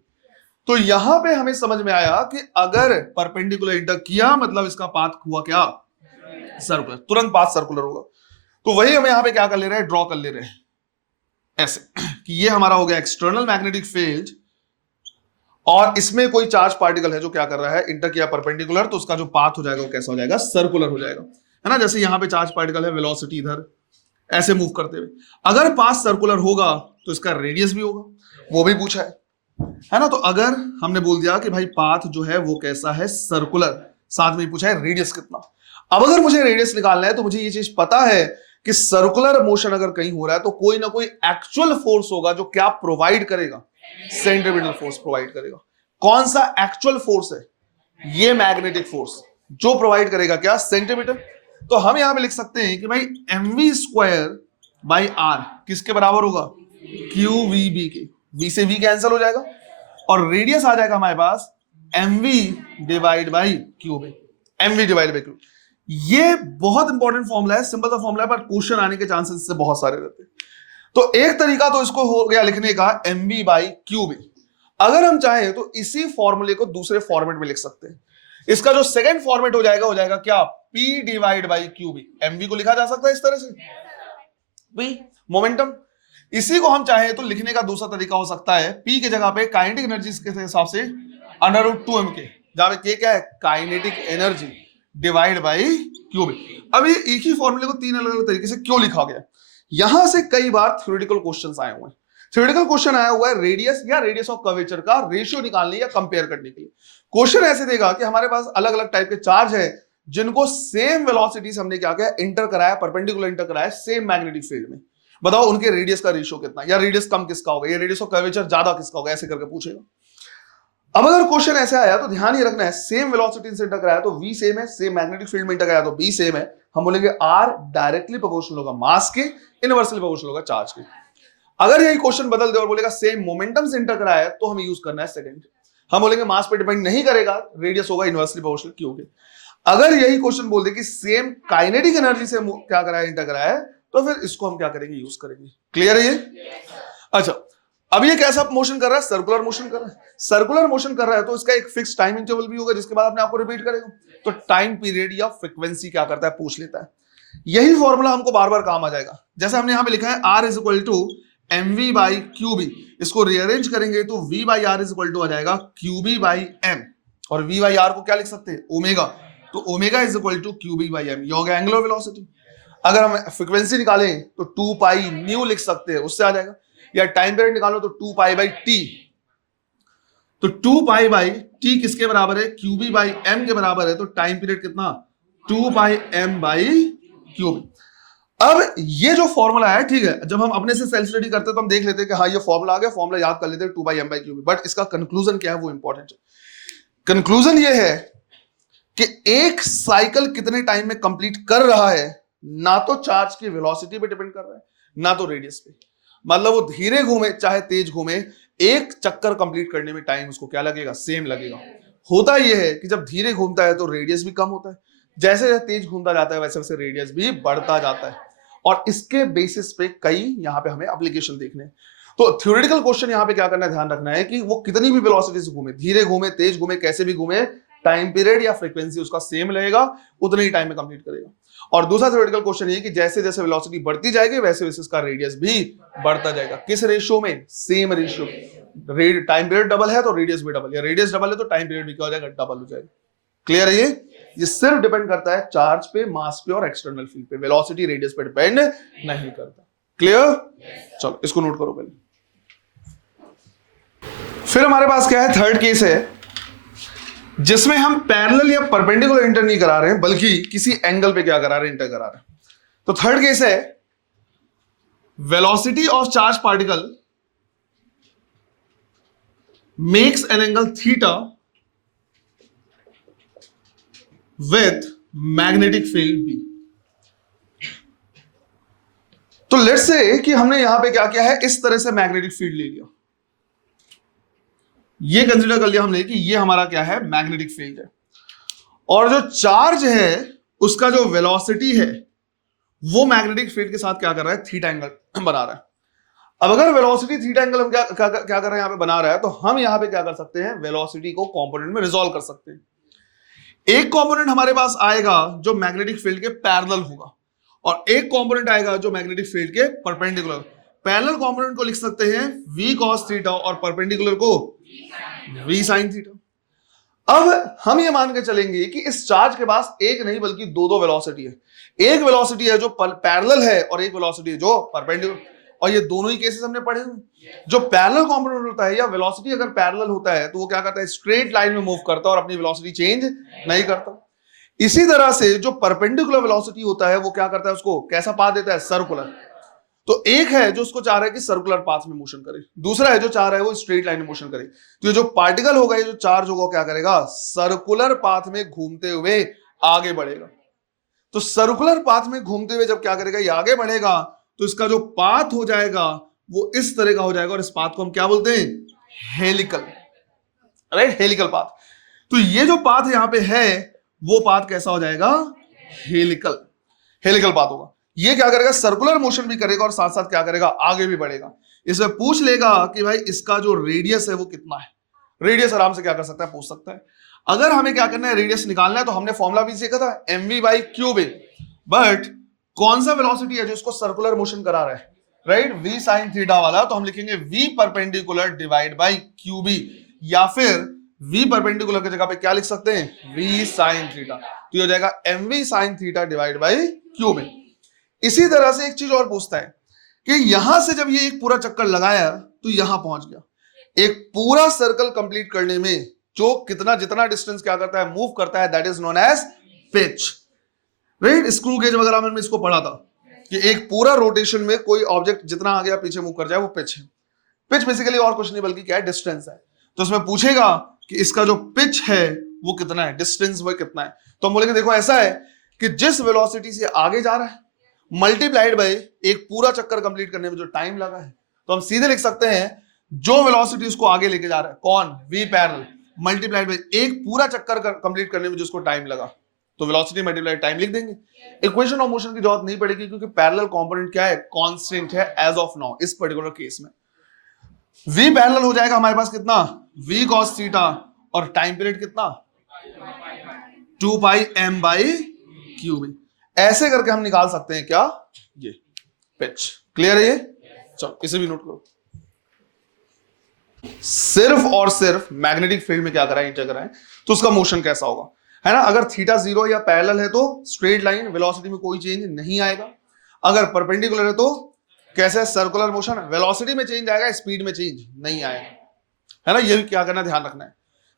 तो यहां पे हमें समझ में आया कि अगर परपेंडिकुलर इंटर किया मतलब इसका पाथ हुआ क्या, सर्कुलर, तुरंत पाथ सर्कुलर होगा। तो वही हम यहां पे क्या कर ले रहे हैं, ड्रॉ कर ले रहे हैं ऐसे कि ये हमारा हो गया एक्सटर्नल मैग्नेटिक फील्ड, और इसमें कोई चार्ज पार्टिकल है जो क्या कर रहा है, इंटर किया परपेंडिकुलर, तो उसका जो पाथ हो जाएगा वो कैसा हो जाएगा, सर्कुलर हो जाएगा, है ना। जैसे यहां पे चार्ज पार्टिकल है, वेलोसिटी इधर ऐसे मूव करते हुए, अगर पाथ सर्कुलर होगा तो इसका रेडियस भी होगा, वो भी पूछा है ना। तो अगर हमने बोल दिया कि भाई पाथ जो है वो कैसा है, सर्कुलर, साथ में पूछा है रेडियस कितना। अब अगर मुझे रेडियस निकालना है तो मुझे ये चीज पता है कि सर्कुलर मोशन अगर कहीं हो रहा है तो कोई ना कोई एक्चुअल फोर्स होगा जो क्या प्रोवाइड करेगा, सेंट्रीपिटल फोर्स प्रोवाइड करेगा। कौन सा एक्चुअल फोर्स है, ये मैग्नेटिक फोर्स जो प्रोवाइड करेगा क्या, सेंट्रीपिटल। तो हम यहां पे लिख सकते हैं कि भाई mv स्क्वायर बाई आर किसके बराबर होगा, QVB के। v से v कैंसिल हो जाएगा और रेडियस आ जाएगा हमारे पास mv divide by cube, mv divide by cube. ये बहुत इंपॉर्टेंट फॉर्मूला है, सिंपल सा फॉर्मूला है, पर क्वेश्चन आने के चांसेस इससे बहुत सारे रहते हैं। तो एक तरीका तो इसको हो गया लिखने का mv बाई क्यूब। अगर हम चाहें तो इसी फॉर्मूले को दूसरे फॉर्मेट में लिख सकते हैं। इसका जो सेकंड फॉर्मेट हो जाएगा क्या, p divide by cube. mv को लिखा जा सकता है इस तरह से, p मोमेंटम। इसी को हम चाहें तो लिखने का दूसरा तरीका हो सकता है, p की जगह पे काइनेटिक एनर्जी के हिसाब से √2m के, जहां पे k क्या है, kinetic energy divide by cube. अब ये एक ही फॉर्मूले को तीन अलग अलग तरीके से क्यों लिखा गया, यहां से कई बार थ्योरेटिकल क्वेश्चंस आए हुए हैं। थ्योरेटिकल क्वेश्चन आया हुआ है रेडियस या रेडियस ऑफ कर्वेचर का रेशियो निकालने या कंपेयर करने के लिए। क्वेश्चन ऐसे देगा कि हमारे पास अलग अलग टाइप के चार्ज है जिनको सेम वेलोसिटी से हमने क्या किया, इंटर कराया, परपेंडिकुलर इंटर कराया सेम मैग्नेटिक फील्ड में। बताओ उनके रेडियस का रेशियो कितना, या रेडियस कम किसका होगा, या रेडियस ऑफ कर्वेचर ज्यादा किसका होगा, ऐसे करके पूछेगा। अब अगर क्वेश्चन ऐसे आया तो ध्यान ही रखना है, सेम वेलोसिटी से इंटर कराया तो v सेम है, सेम मैग्नेटिक फील्ड में इंटर कराया तो b सेम है। हम बोलेंगे r डायरेक्टली प्रोपोर्शनल होगा मास के, इनवर्सली प्रोपोर्शनल होगा चार्ज के। अगर यही क्वेश्चन बदल दे और बोलेगा सेम मोमेंटम से इंटर कराया तो हमें यूज करना है सेकंड, हम बोलेंगे मास पे डिपेंड नहीं करेगा, रेडियस होगा इनवर्सली प्रोपोर्शनल क्यू के। अगर यही क्वेश्चन बोल दे कि सेम काइनेटिक एनर्जी से क्या कराया, इंटर कराया, तो फिर इसको हम क्या करेंगे, यूज करेंगे। क्लियर है ये? अच्छा, अब ये कैसा मोशन कर रहा है, सर्कुलर मोशन कर रहा है। सर्कुलर मोशन कर रहा है तो इसका एक फिक्स टाइम इंटरवल भी होगा जिसके बाद अपने आपको रिपीट करेगा। तो टाइम पीरियड या फ्रीक्वेंसी क्या करता है, पूछ लेता है। यही फॉर्मूला हमको बार बार काम आ जाएगा। जैसे हमने यहां पे लिखा है r is equal to mv by QB, इसको रीअरेंज करेंगे तो v by R is equal to आ जाएगा क्यूबी बाई m, और v बाई आर को क्या लिख सकते हैं, ओमेगा। तो omega is equal to QB by m, ये हो गया एंगुलर वेलोसिटी। अगर हम फ्रीक्वेंसी निकालें तो 2 पाई न्यू लिख सकते हैं, उससे आ जाएगा। या टाइम पीरियड निकालो तो 2 पाई बाई टी, तो 2 पाई बाई टी किसके बराबर है, क्यूबी बाई एम के बराबर है। तो टाइम पीरियड कितना, 2 पाई एम बाई क्यूबी। अब ये जो फॉर्मूला है, ठीक है, जब हम अपने से सेल्फ स्टडी करते हैं तो हम देख लेते हैं कि हाँ ये फॉर्मूला आ गया, फॉर्मूला याद कर लेते हैं 2 पाई एम बाई क्यूबी। बट इसका कंक्लूजन क्या है वो इंपॉर्टेंट है। कंक्लूजन ये है कि एक साइकिल कितने टाइम में कंप्लीट कर रहा है, ना तो चार्ज की वेलोसिटी पे डिपेंड कर रहा है, ना तो रेडियस पे। मतलब वो धीरे घूमे चाहे तेज घूमे, एक चक्कर कंप्लीट करने में टाइम उसको क्या लगेगा, सेम लगेगा। होता यह है कि जब धीरे घूमता है तो रेडियस भी कम होता है, जैसे जैसे तेज घूमता जाता है वैसे वैसे रेडियस भी बढ़ता जाता है। और इसके बेसिस पे कई यहाँ पे हमें एप्लीकेशन देखने हैं। तो थ्योरेटिकल क्वेश्चन यहाँ पे क्या करना है, ध्यान रखना है कि वो कितनी भी वेलोसिटी से घूमे, धीरे घूमे तेज घूमे कैसे भी घूमे, टाइम पीरियड या फ्रीक्वेंसी उसका सेम रहेगा, उतने ही टाइम में कंप्लीट करेगा। और दूसरा थ्योरेटिकल क्वेश्चन ये कि जैसे जैसे वेलोसिटी बढ़ती जाएगी वैसे वैसे इसका रेडियस भी बढ़ता जाएगा। किस रेशियो में? Same ratio. Time period double है तो रेडियस भी डबल, या रेडियस डबल है तो टाइम पीरियड भी क्या हो जाएगा? डबल हो जाएगा। क्लियर है? ये सिर्फ डिपेंड करता है चार्ज पे, मास पे और एक्सटर्नल फील्ड पे, वेलोसिटी रेडियस पे डिपेंड नहीं करता। क्लियर? चलो इसको नोट करो पहले। फिर हमारे पास क्या है? थर्ड केस है जिसमें हम पैरेलल या परपेंडिकुलर इंटर नहीं करा रहे हैं बल्कि किसी एंगल पे क्या करा रहे हैं? इंटर करा रहे हैं। तो थर्ड केस है velocity of charge particle makes an angle theta with magnetic field B. तो लेट्स से कि हमने यहां पे क्या किया है, इस तरह से मैग्नेटिक फील्ड ले लिया, ये कंसीडर कर लिया हमने कि ये हमारा क्या है? मैग्नेटिक फील्ड है, और जो चार्ज है उसका जो वेलोसिटी है वो मैग्नेटिक फील्ड के साथ क्या कर रहा है? थीटा एंगल बना रहा है। अब अगर वेलोसिटी थीटा एंगल हम क्या कर रहे हैं? यहां पे बना रहा है, तो हम यहां पे क्या कर सकते हैं? वेलोसिटी को कंपोनेंट में रिजॉल्व कर सकते हैं। एक कंपोनेंट हमारे पास आएगा जो मैग्नेटिक फील्ड के पैरेलल होगा, और एक कंपोनेंट आएगा जो मैग्नेटिक फील्ड के परपेंडिकुलर। पैरेलल कंपोनेंट को लिख सकते हैं v cos थीटा और परपेंडिकुलर को v sin थीटा। अब हम ये मान के चलेंगे कि इस चार्ज के पास एक नहीं बल्कि दो दो वेलोसिटी है। एक वेलोसिटी है जो पैरेलल है और एक वेलोसिटी है जो परपेंडिकुलर, और ये दोनों ही केसेस हमने पढ़े हुए। जो पैरेलल कंपोनेंट होता है या वेलोसिटी अगर पैरेलल होता है तो वो क्या करता है? स्ट्रेट लाइन में मूव करता है और अपनी वेलोसिटी चेंज नहीं करता। इसी तरह से जो परपेंडिकुलर वेलोसिटी होता है वो क्या करता है? उसको कैसा पाथ देता है? सर्कुलर। तो एक है जो उसको चाह रहा है कि सर्कुलर पाथ में मोशन करे, दूसरा है जो चाह रहा है वो स्ट्रेट लाइन में मोशन करे। तो ये जो पार्टिकल होगा, ये जो चार्ज होगा, क्या करेगा? सर्कुलर पाथ में घूमते हुए आगे बढ़ेगा। तो सर्कुलर पाथ में घूमते हुए जब क्या करेगा? ये आगे बढ़ेगा, तो इसका जो पाथ हो जाएगा वो इस तरह का हो जाएगा, और इस पाथ को हम क्या बोलते हैं? हेलिकल। Right, helical path. तो ये जो पाथ यहां पे है वो पाथ कैसा हो जाएगा? हेलिकल। हेलिकल पाथ होगा। ये क्या करेगा? सर्कुलर मोशन भी करेगा और साथ साथ क्या करेगा? आगे भी बढ़ेगा। इसमें पूछ लेगा कि भाई इसका जो रेडियस है वो कितना है। रेडियस आराम से क्या कर सकता है? पूछ सकता है। अगर हमें क्या करना है? रेडियस निकालना है, तो हमने फॉर्मूला भी सीखा था mv/क्यूब। बट कौन सा वेलोसिटी है जो इसको सर्कुलर मोशन करा रहा है? राइट, v sin थीटा वाला। तो हम लिखेंगे v perpendicular divide by cube, या फिर v परपेंडिकुलर की जगह पे क्या लिख सकते हैं? v sin theta. तो ये हो जाएगा mv sin theta divide by cube. इसी तरह से एक चीज और पूछता है कि यहां से जब ये एक पूरा चक्कर लगाया तो यहां पहुंच गया, एक पूरा सर्कल कंप्लीट करने में जो कितना जितना डिस्टेंस क्या करता है? मूव करता है, that is known as pitch. Right, screw gauge वगैरह में इसको पढ़ा था कि एक पूरा रोटेशन में कोई ऑब्जेक्ट जितना आगे या पीछे मूव कर जाए वो पिच है। पिच बेसिकली और कुछ नहीं बल्कि क्या है? डिस्टेंस है। तो उसमें पूछेगा कि इसका जो पिच है वो कितना है, डिस्टेंस वो कितना है। तो हम बोलेंगे देखो ऐसा है कि जिस वेलोसिटी से आगे जा रहा है मल्टीप्लाइड बाय एक पूरा चक्कर कंप्लीट करने में जो टाइम लगा है, तो हम सीधे लिख सकते हैं जो वेलोसिटी उसको आगे लेके जा रहा है, कौन? v पैरेलल मल्टीप्लाइड बाय एक पूरा चक्कर कंप्लीट करने में जिसको टाइम लगा, तो वेलोसिटी मल्टीप्लाइड टाइम लिख देंगे। इक्वेशन ऑफ मोशन की जरूरत नहीं पड़ेगी क्योंकि पैरेलल कंपोनेंट क्या है? कांस्टेंट है एज ऑफ नाउ इस पर्टिकुलर केस में। v पैरेलल हो जाएगा हमारे पास कितना? v cos थीटा, और टाइम पीरियड कितना? 2 पाई m/क्यूब। ऐसे करके हम निकाल सकते हैं क्या? ये पिच। क्लियर है ये? चलो इसे भी नोट करो। सिर्फ और सिर्फ मैग्नेटिक फील्ड में क्या कराएं? इंटर कराएं, तो उसका मोशन कैसा होगा, है ना? अगर थीटा 0 या पैरेलल है तो स्ट्रेट लाइन, वेलोसिटी में कोई चेंज नहीं आएगा। अगर परपेंडिकुलर है तो कैसे? सर्कुलर मोशन, वेलोसिटी में चेंज आएगा, स्पीड में चेंज नहीं आएगा, है ना? ये भी क्या करना, ध्यान रखना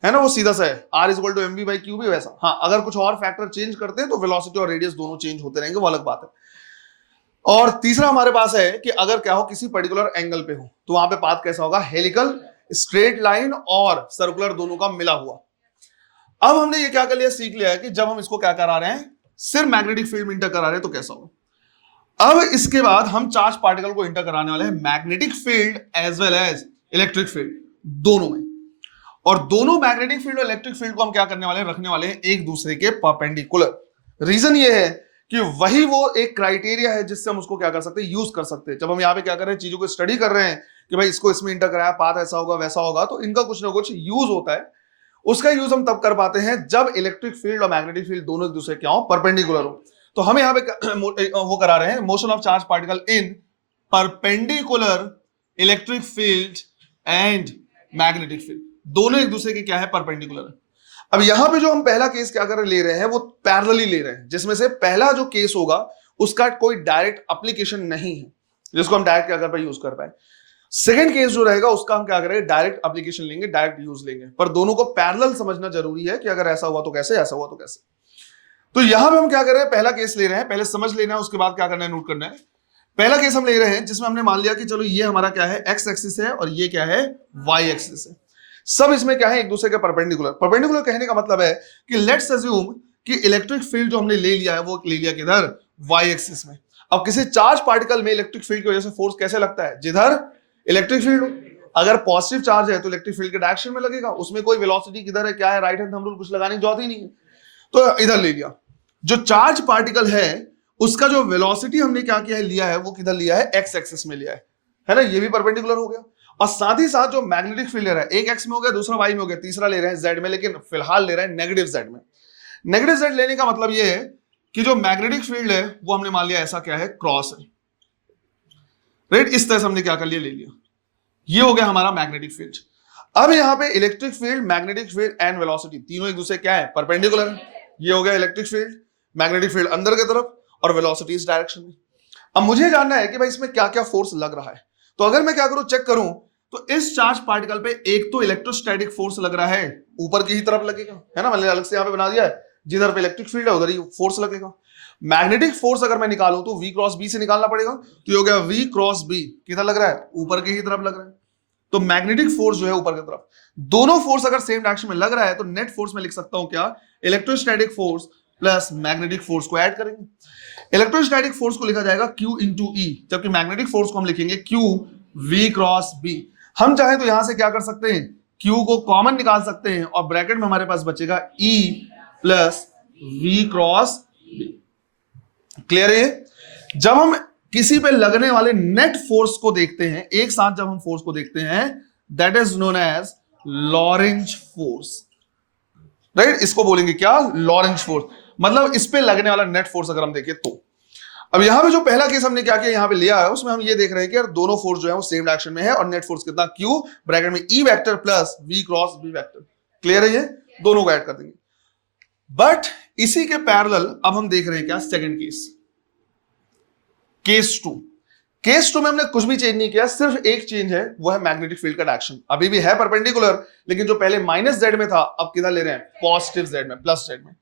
है ना? वो सीधा सा है r = mv/क्यूब। वैसा हाँ, अगर कुछ और फैक्टर चेंज करते हैं तो वेलोसिटी और रेडियस दोनों चेंज होते रहेंगे, वो अलग बात है। और तीसरा हमारे पास है कि अगर क्या हो, किसी पर्टिकुलर एंगल पे हो तो वहां पे पाथ कैसा होगा? हेलिकल, स्ट्रेट लाइन और सर्कुलर दोनों का मिला हुआ। अब हमने ये क्या कर लिया? सीख लिया है कि जब हम इसको क्या करा रहे हैं? सिर्फ मैग्नेटिक फील्ड में इंटर करा रहे हैं तो कैसा होगा। अब इसके बाद हम चार्ज पार्टिकल को इंटर कराने वाले हैं magnetic field as well as electric field, दोनों में। और दोनों मैग्नेटिक फील्ड और इलेक्ट्रिक फील्ड को हम क्या करने वाले हैं? रखने वाले हैं एक दूसरे के परपेंडिकुलर। रीजन ये है कि वही वो एक क्राइटेरिया है जिससे हम उसको क्या कर सकते हैं? यूज कर सकते हैं। जब हम यहाँ पे क्या कर रहे हैं? चीजों को स्टडी कर रहे हैं कि भाई इसको इसमें इंटर कराया, पाथ ऐसा होगा वैसा होगा, तो इनका कुछ ना कुछ यूज होता है। उसका यूज हम तब कर पाते हैं जब इलेक्ट्रिक फील्ड और मैग्नेटिक फील्ड दोनों एक दूसरे क्या हो? परपेंडिकुलर हो। तो हम यहाँ पे वो करा रहे हैं motion of charge particle in perpendicular electric field and magnetic field, दोनों एक दूसरे के क्या है, परपेंडिकुलर है। अब यहां पे जो हम पहला केस क्या कर ले रहे हैं वो पैरेलली ले रहे हैं, जिसमें से पहला जो केस होगा उसका कोई डायरेक्ट एप्लीकेशन नहीं है जिसको हम डायरेक्ट क्या कर पाए, यूज कर पाए। सेकंड केस जो रहेगा उसका हम क्या करेंगे, डायरेक्ट एप्लीकेशन लेंगे, डायरेक्ट यूज लेंगे, पर दोनों को पैरेलल समझना जरूरी है कि अगर ऐसा हुआ तो कैसे, ऐसा हुआ तो कैसे। तो यहां पे हम क्या कर रहे हैं, पहला केस ले रहे हैं, पहले समझ लेना है, उसके बाद क्या करना है, नोट करना है। पहला केस हम ले रहे हैं जिसमें हमने मान लिया कि चलो ये हमारा क्या है, एक्स एक्सिस है और ये क्या है, वाई एक्सिस है। सब इसमें क्या है, एक दूसरे के परपेंडिकुलर। परपेंडिकुलर कहने का मतलब है कि लेट्स अज्यूम कि इलेक्ट्रिक फील्ड जो हमने ले लिया है वो ले लिया किधर, वाई एक्सिस में। अब किसी चार्ज पार्टिकल में इलेक्ट्रिक फील्ड की वजह से फोर्स कैसे लगता है, जिधर इलेक्ट्रिक फील्ड हो। अगर पॉजिटिव चार्ज है तो इलेक्ट्रिक फील्ड के डायरेक्शन में लगेगा, उसमें कोई वेलोसिटी किधर है, क्या है, राइट हैंड थंब रूल कुछ लगाने की जरूरत ही नहीं है, तो इधर ले लिया। जो चार्ज पार्टिकल है उसका जो वेलोसिटी हमने क्या किया है, लिया है, वो किधर लिया है, एक्स एक्सिस में लिया है ना, ये भी परपेंडिकुलर हो गया। और साथ ही साथ जो मैग्नेटिक फील्ड है, एक एक्स में हो गया, दूसरा वाई में हो गया, तीसरा ले रहे हैं जेड में, लेकिन फिलहाल ले रहे हैं नेगेटिव जेड में। नेगेटिव जेड लेने का मतलब ये है कि जो मैग्नेटिक फील्ड है वो हमने मान लिया ऐसा क्या है, क्रॉस है, राइट। इस तरह से हमने क्या कर लिया, ले लिया, ये हो गया हमारा मैग्नेटिक फील्ड। अब यहाँ पे electric field, magnetic field and velocity तीनों एक दूसरे क्या है, परपेंडिकुलर है। ये हो गया इलेक्ट्रिक फील्ड, मैग्नेटिक फील्ड अंदर की तरफ और वेलोसिटी इस डायरेक्शन में। अब मुझे जानना है कि भाई इसमें क्या क्या फोर्स लग रहा है। तो अगर मैं क्या करूं, चेक करूं, तो इस चार्ज पार्टिकल पे एक तो इलेक्ट्रोस्टैटिक फोर्स लग रहा है, ऊपर की ही तरफ लगेगा, है ना, मैंने अलग से यहां पे बना दिया है, जिधर पे इलेक्ट्रिक फील्ड है उधर ही फोर्स लगेगा। मैग्नेटिक फोर्स अगर मैं निकालूं तो V क्रॉस B से निकालना पड़ेगा, तो ये हो गया V क्रॉस B, किधर लग रहा है, ऊपर की ही तरफ लग रहा है। तो मैग्नेटिक फोर्स जो है ऊपर की तरफ, दोनों फोर्स अगर सेम डायरेक्शन में लग रहा है तो नेट फोर्स में लिख सकता हूं क्या, electrostatic force plus magnetic force को ऐड करेंगे। इलेक्ट्रोस्टैटिक फोर्स को लिखा जाएगा Q इंटू E, जबकि मैग्नेटिक फोर्स को हम लिखेंगे Q V क्रॉस B। हम चाहे तो यहां से क्या कर सकते हैं, Q को कॉमन निकाल सकते हैं और ब्रैकेट में हमारे पास बचेगा E plus V cross B। Clear है। जब हम किसी पे लगने वाले नेट फोर्स को देखते हैं, एक साथ जब हम फोर्स को देखते हैं, that is known as Lorentz force, right. इसको बोलेंगे क्या, लॉरेंज फोर्स, मतलब इस पे लगने वाला नेट फोर्स अगर हम देखें तो। अब यहां पे जो पहला केस हमने क्या किया, यहां पे लिया है, उसमें हम ये देख रहे हैं कि यार दोनों फोर्स जो है वो सेम डायरेक्शन में है और नेट फोर्स कितना, Q ब्रैकेट में E vector plus V cross B vector. Clear है, ये दोनों को ऐड कर देंगे। बट इसी के पैरेलल अब हम देख रहे हैं क्या, सेकंड केस, केस 2। केस 2 में हमने कुछ भी चेंज नहीं किया, सिर्फ एक चेंज है, वो है मैग्नेटिक फील्ड का डायरेक्शन। अभी भी है परपेंडिकुलर, लेकिन जो पहले माइनस जेड में था अब किधर ले रहे हैं, पॉजिटिव जेड में, प्लस जेड में।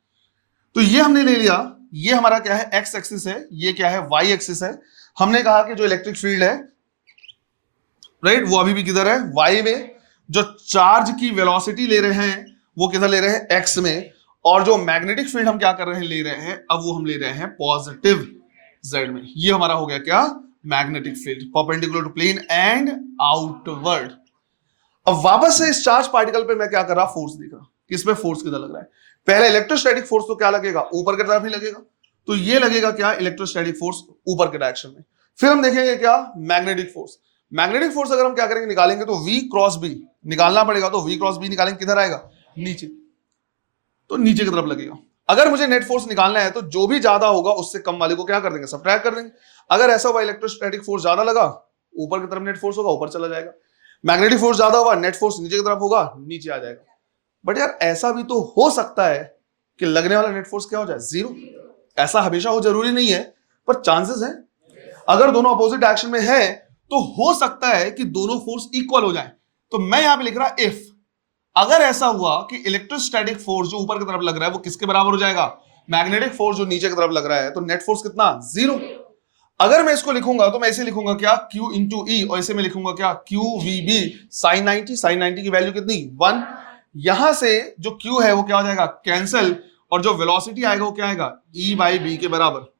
तो ये हमने ले लिया, ये हमारा क्या है, एक्स एक्सिस है, ये क्या है, वाई एक्सिस है। हमने कहा कि जो इलेक्ट्रिक फील्ड है, राइट, वो अभी भी किधर है, वाई में। जो चार्ज की वेलोसिटी ले रहे हैं वो किधर ले रहे हैं, एक्स में। और जो मैग्नेटिक फील्ड हम क्या कर रहे हैं, ले रहे हैं, अब वो हम ले रहे हैं पॉजिटिव जेड में। ये हमारा हो गया क्या, magnetic field, perpendicular to plane and outward. अब वापस से इस चार्ज पार्टिकल पे मैं क्या कर रहा, फोर्स देख रहा, किस पे फोर्स किधर लग रहा है। पहले इलेक्ट्रोस्टैटिक फोर्स तो क्या लगेगा, ऊपर की तरफ ही लगेगा, तो ये लगेगा क्या, इलेक्ट्रोस्टैटिक फोर्स ऊपर के डायरेक्शन में। फिर हम देखेंगे क्या, मैग्नेटिक फोर्स। मैग्नेटिक फोर्स अगर हम क्या करेंगे, निकालेंगे तो V क्रॉस B निकालना पड़ेगा, तो V क्रॉस B निकालेंगे, किधर आएगा, नीचे, तो नीचे की तरफ लगेगा। अगर मुझे नेट फोर्स निकालना है तो जो भी ज्यादा होगा उससे कम वाले को क्या कर देंगे, सब्ट्रैक्ट कर देंगे। अगर ऐसा हुआ इलेक्ट्रोस्टैटिक फोर्स ज्यादा लगा, ऊपर की तरफ नेट फोर्स होगा, ऊपर चला जाएगा। मैग्नेटिक फोर्स ज्यादा हुआ, नेट फोर्स नीचे की तरफ होगा, नीचे आ जाएगा। बट यार ऐसा भी तो हो सकता है कि लगने वाला नेट फोर्स क्या हो जाए, जीरो। ऐसा हमेशा हो जरूरी नहीं है, पर चांसेस है। अगर दोनों अपोजिट डायरेक्शन में है तो हो सकता है कि दोनों फोर्स इक्वल हो जाए। तो मैं यहां पे लिख रहा इफ, अगर ऐसा हुआ कि इलेक्ट्रोस्टैटिक फोर्स जो ऊपर की तरफ लग रहा है वो किसके बराबर हो जाएगा, मैग्नेटिक फोर्स जो नीचे की तरफ लग रहा है, तो नेट फोर्स कितना, जीरो। अगर मैं इसको लिखूंगा तो मैं इसे लिखूंगा क्या, Q इंटू E, और इसे मैं लिखूंगा क्या, QVB sin 90। sin 90 की वैल्यू कितनी, 1। यहां से जो Q है वो क्या हो जाएगा, कैंसिल, और जो वेलोसिटी आएगा वो क्या आएगा, E बाई B के बराबर।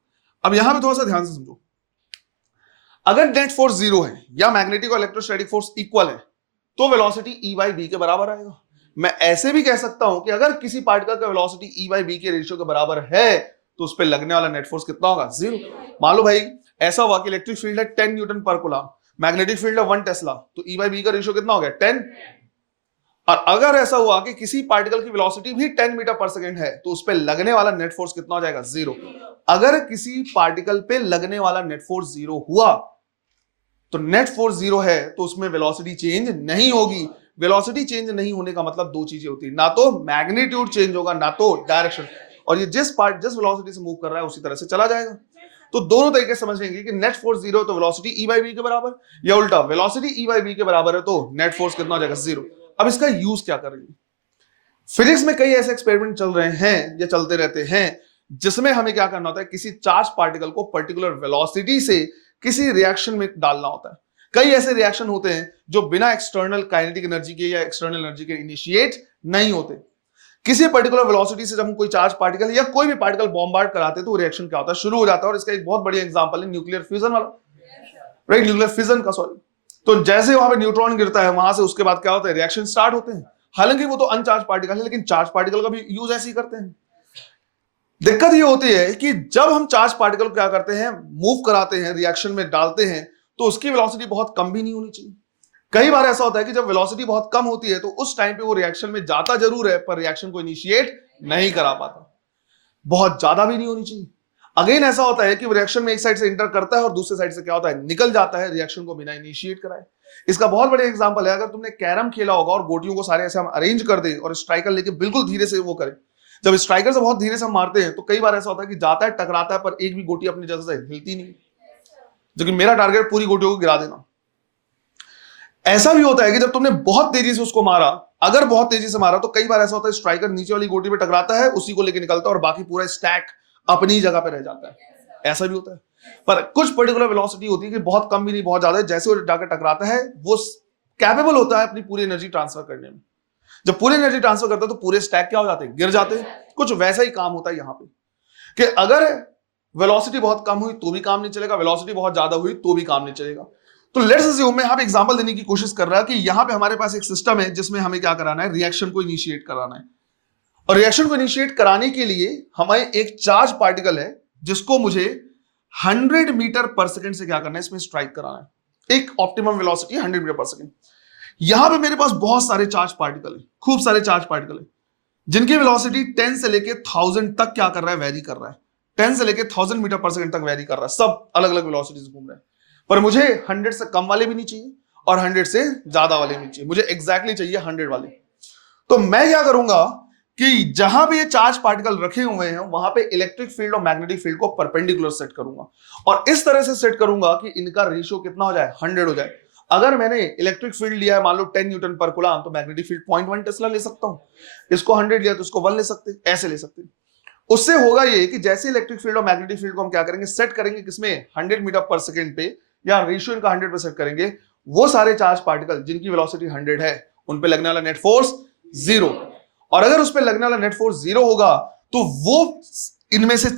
अब यहां पे थोड़ा सा ध्यान से समझो, अगर नेट फोर्स जीरो है या मैग्नेटिक और इलेक्ट्रोस्टैटिक फोर्स इक्वल है तो वेलोसिटी E बाई B के बराबर आएगा। मैं ऐसे भी कह सकता हूं कि अगर किसी पार्टिकल का वेलोसिटी E बाई B के रेशियो के बराबर है तो उस पर लगने वाला नेट फोर्स कितना होगा, जीरो। मान लो भाई ऐसा हुआ कि इलेक्ट्रिक फील्ड है 10 न्यूटन पर कूलम, मैग्नेटिक फील्ड है 1 टेस्ला, तो E बाई B का रेशियो कितना हो गया, 10। और अगर ऐसा हुआ कि किसी पार्टिकल की वेलोसिटी भी 10 मीटर पर सेकंड है तो उस पर लगने वाला नेट फोर्स कितना हो जाएगा, जीरो। अगर किसी पार्टिकल पे लगने वाला नेट फोर्स 0 हुआ तो नेट फोर्स 0 है तो उसमें वेलोसिटी चेंज नहीं होगी। वेलोसिटी चेंज नहीं होने का मतलब दो चीजें होती है, ना तो मैग्नीट्यूड चेंज होगा ना तो डायरेक्शन, और ये जिस वेलोसिटी से मूव कर रहा है उसी तरह से चला जाएगा। तो दोनों तरीके से समझ लेंगे कि नेट फोर्स 0 तो वेलोसिटी E by v के बराबर, या उल्टा वेलोसिटी E by v के बराबर है तो नेट फोर्स कितना हो जाएगा 0। अब इसका यूज क्या करेंगे? फिजिक्स में कई ऐसे एक्सपेरिमेंट चल रहे हैं या चलते रहते हैं जिसमें हमें क्या करना होता है, किसी चार्ज पार्टिकल को पर्टिकुलर वेलोसिटी से किसी रिएक्शन में डालना होता है। कई ऐसे रिएक्शन होते हैं जो बिना एक्सटर्नल काइनेटिक एनर्जी के या एक्सटर्नल एनर्जी के इनिशिएट नहीं होते। किसी पर्टिकुलर वेलोसिटी से जब हम कोई चार्ज पार्टिकल या कोई भी पार्टिकल बॉम्बार्ड कराते हैं तो रिएक्शन क्या होता है, शुरू हो जाता है। और इसका एक बहुत बढ़िया एग्जांपल है न्यूक्लियर फ्यूजन वाला, राइट, न्यूक्लियर फिजन का, सॉरी। तो जैसे वहां पे न्यूट्रॉन गिरता है वहां से उसके बाद क्या होता है, रिएक्शन स्टार्ट होते हैं। हालांकि वो तो अनचार्ज पार्टिकल है, लेकिन चार्ज पार्टिकल का भी यूज ऐसे ही करते हैं। दिक्कत ये होती है कि जब हम चार्ज पार्टिकल क्या करते हैं, मूव कराते हैं, रिएक्शन में डालते हैं, तो उसकी वेलोसिटी बहुत कम भी नहीं होनी चाहिए। कई बार ऐसा होता है कि जब वेलोसिटी बहुत कम होती है तो उस टाइम पे वो रिएक्शन में जाता जरूर है पर रिएक्शन को इनिशिएट नहीं करा पाता। बहुत ज्यादा भी नहीं होनी चाहिए। अगेन ऐसा होता है कि वो रिएक्शन में एक साइड से इंटर करता है और दूसरे साइड से क्या होता है, निकल जाता है रिएक्शन को बिना इनिशिएट कराए। इसका बहुत बढ़िया एग्जांपल है, अगर तुमने कैरम खेला होगा और गोटियों को सारे ऐसे हम अरेंज कर दें और स्ट्राइकर लेके बिल्कुल धीरे से वो करें, जब स्ट्राइकर से बहुत धीरे से हम मारते हैं तो कई बार ऐसा होता है कि जाता है, टकराता है, पर एक भी गोटी अपनी जगह से हिलती नहीं। जो कि मेरा टारगेट पूरी गोटियों को गिरा देना। ऐसा भी होता है कि जब तुमने बहुत तेजी से उसको मारा, अगर बहुत तेजी से मारा तो कई बार ऐसा होता है स्ट्राइकर नीचे वाली गोटी पे टकराता है, उसी को लेके निकलता है और बाकी पूरा स्टैक अपनी जगह पे रह जाता है। ऐसा भी होता है। पर कुछ पर्टिकुलर वेलोसिटी होती है कि बहुत कम भी नहीं बहुत ज्यादा है, जैसे वो जाकर टकराता है वो कैपेबल होता है अपनी पूरी एनर्जी ट्रांसफर करने में। जब पूरी एनर्जी ट्रांसफर करता है तो पूरे स्टैक क्या हो जाते हैं, गिर जाते हैं। कुछ वैसा ही काम होता है यहां पे कि अगर वेलोसिटी बहुत कम हुई तो भी काम नहीं चलेगा, वेलोसिटी बहुत ज्यादा हुई तो भी काम नहीं चलेगा। तो लेट्स अज्यूम, मैं यहां पे एग्जांपल देने की कोशिश कर रहा कि यहां पे हमारे पास एक सिस्टम है जिसमें हमें क्या कराना है, रिएक्शन को इनिशिएट कराना है। और रिएक्शन को इनिशिएट कराने के लिए हमें एक चार्ज पार्टिकल है जिसको मुझे 100 मीटर पर सेकंड से क्या करना है, इसमें स्ट्राइक कराना है। एक ऑप्टिमम वेलोसिटी 100 मीटर पर सेकंड। यहां पे मेरे पास बहुत सारे चार्ज पार्टिकल है, खूब सारे चार्ज पार्टिकल है, जिनकी वेलोसिटी 10 से लेके 1000 तक क्या कर रहा है, वेरी कर रहा है। 10 से लेके 1000 मीटर पर सेकंड तक वेरी कर रहा है, सब अलग अलग वेलोसिटीज घूम रहे हैं। पर मुझे 100 से कम वाले भी नहीं चाहिए और 100 से ज्यादा वाले भी नहीं चाहिए, मुझे एग्जैक्टली चाहिए 100 वाले। तो मैं क्या करूंगा कि जहां पे ये चार्ज पार्टिकल रखे हुए हैं वहां पे इलेक्ट्रिक फील्ड और मैग्नेटिक फील्ड को परपेंडिकुलर सेट करूंगा और इस तरह से सेट करूंगा कि इनका रेशियो कितना हो जाए, 100 हो जाए। अगर मैंने इलेक्ट्रिक फील्ड लिया है मान लो 10 न्यूटन पर कूलम, तो मैग्नेटिक फील्ड 0.1 टेस्ला ले सकता हूं। इसको 100 लिया तो इसको 1 ले सकते हैं, ऐसे ले सकते हैं। उससे होगा ये कि जैसे इलेक्ट्रिक फील्ड और मैग्नेटिक फील्ड को हम क्या करेंगे, सेट करेंगे किसमें, 100 मीटर पर सेकंड पे, या रेशियो इनका 100 पे सेट करेंगे, वो सारे चार्ज पार्टिकल जिनकी वेलोसिटी 100 है उन पे लगने वाला नेट फोर्स 0। और अगर उस पे लगने वाला नेट फोर्स 0 होगा तो वो इनमें से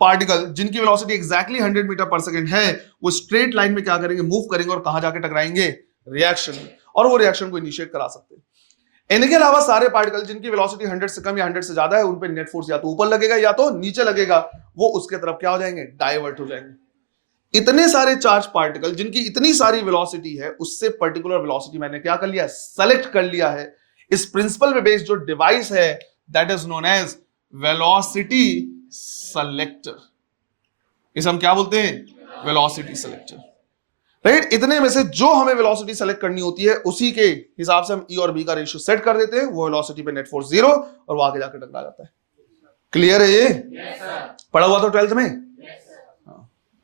पार्टिकल जिनकी वेलोसिटी एग्जैक्टली 100 मीटर पर सेकंड है वो स्ट्रेट लाइन में क्या करेंगे, मूव करेंगे और कहां जाके टकराएंगे, रिएक्शन में, और वो रिएक्शन को इनिशिएट करा सकते हैं। इनके अलावा सारे पार्टिकल जिनकी वेलोसिटी 100 से कम या 100 से ज्यादा है उन पे नेट फोर्स या तो ऊपर लगेगा या तो नीचे लगेगा, वो उसके तरफ क्या हो जाएंगे, डाइवर्ट हो जाएंगे। इतने सारे चार्ज पार्टिकल जिनकी इतनी सारी वेलोसिटी है, उससे पर्टिकुलर वेलोसिटी मैंने क्या कर लिया, सेलेक्ट कर लिया है। इस प्रिंसिपल पे बेस्ड जो डिवाइस है that is known as velocity selector. इसे हम क्या बोलते हैं, वेलोसिटी सेलेक्टर, राइट। इतने में से जो हमें वेलोसिटी सेलेक्ट करनी होती है उसी के हिसाब से हम ई और बी का रेशियो सेट कर देते हैं, वो वेलोसिटी पे नेट फोर्स 0 और वो आगे जाकर टकरा जाता है। क्लियर है ये? पढ़ा हुआ तो 12th में?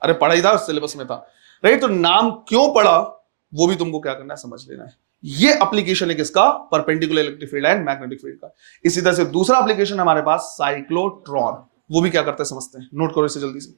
अरे पढ़ा ही था, सिलेबस में था, राइट। तो नाम क्यों पढ़ा वो भी तुमको क्या करना है, समझ लेना है। ये एप्लीकेशन है किसका, perpendicular electric field and magnetic field का। इसी तरह से दूसरा एप्लीकेशन हमारे पास साइक्लोट्रॉन, वो भी क्या करते हैं समझते हैं, नोट करो इसे जल्दी से।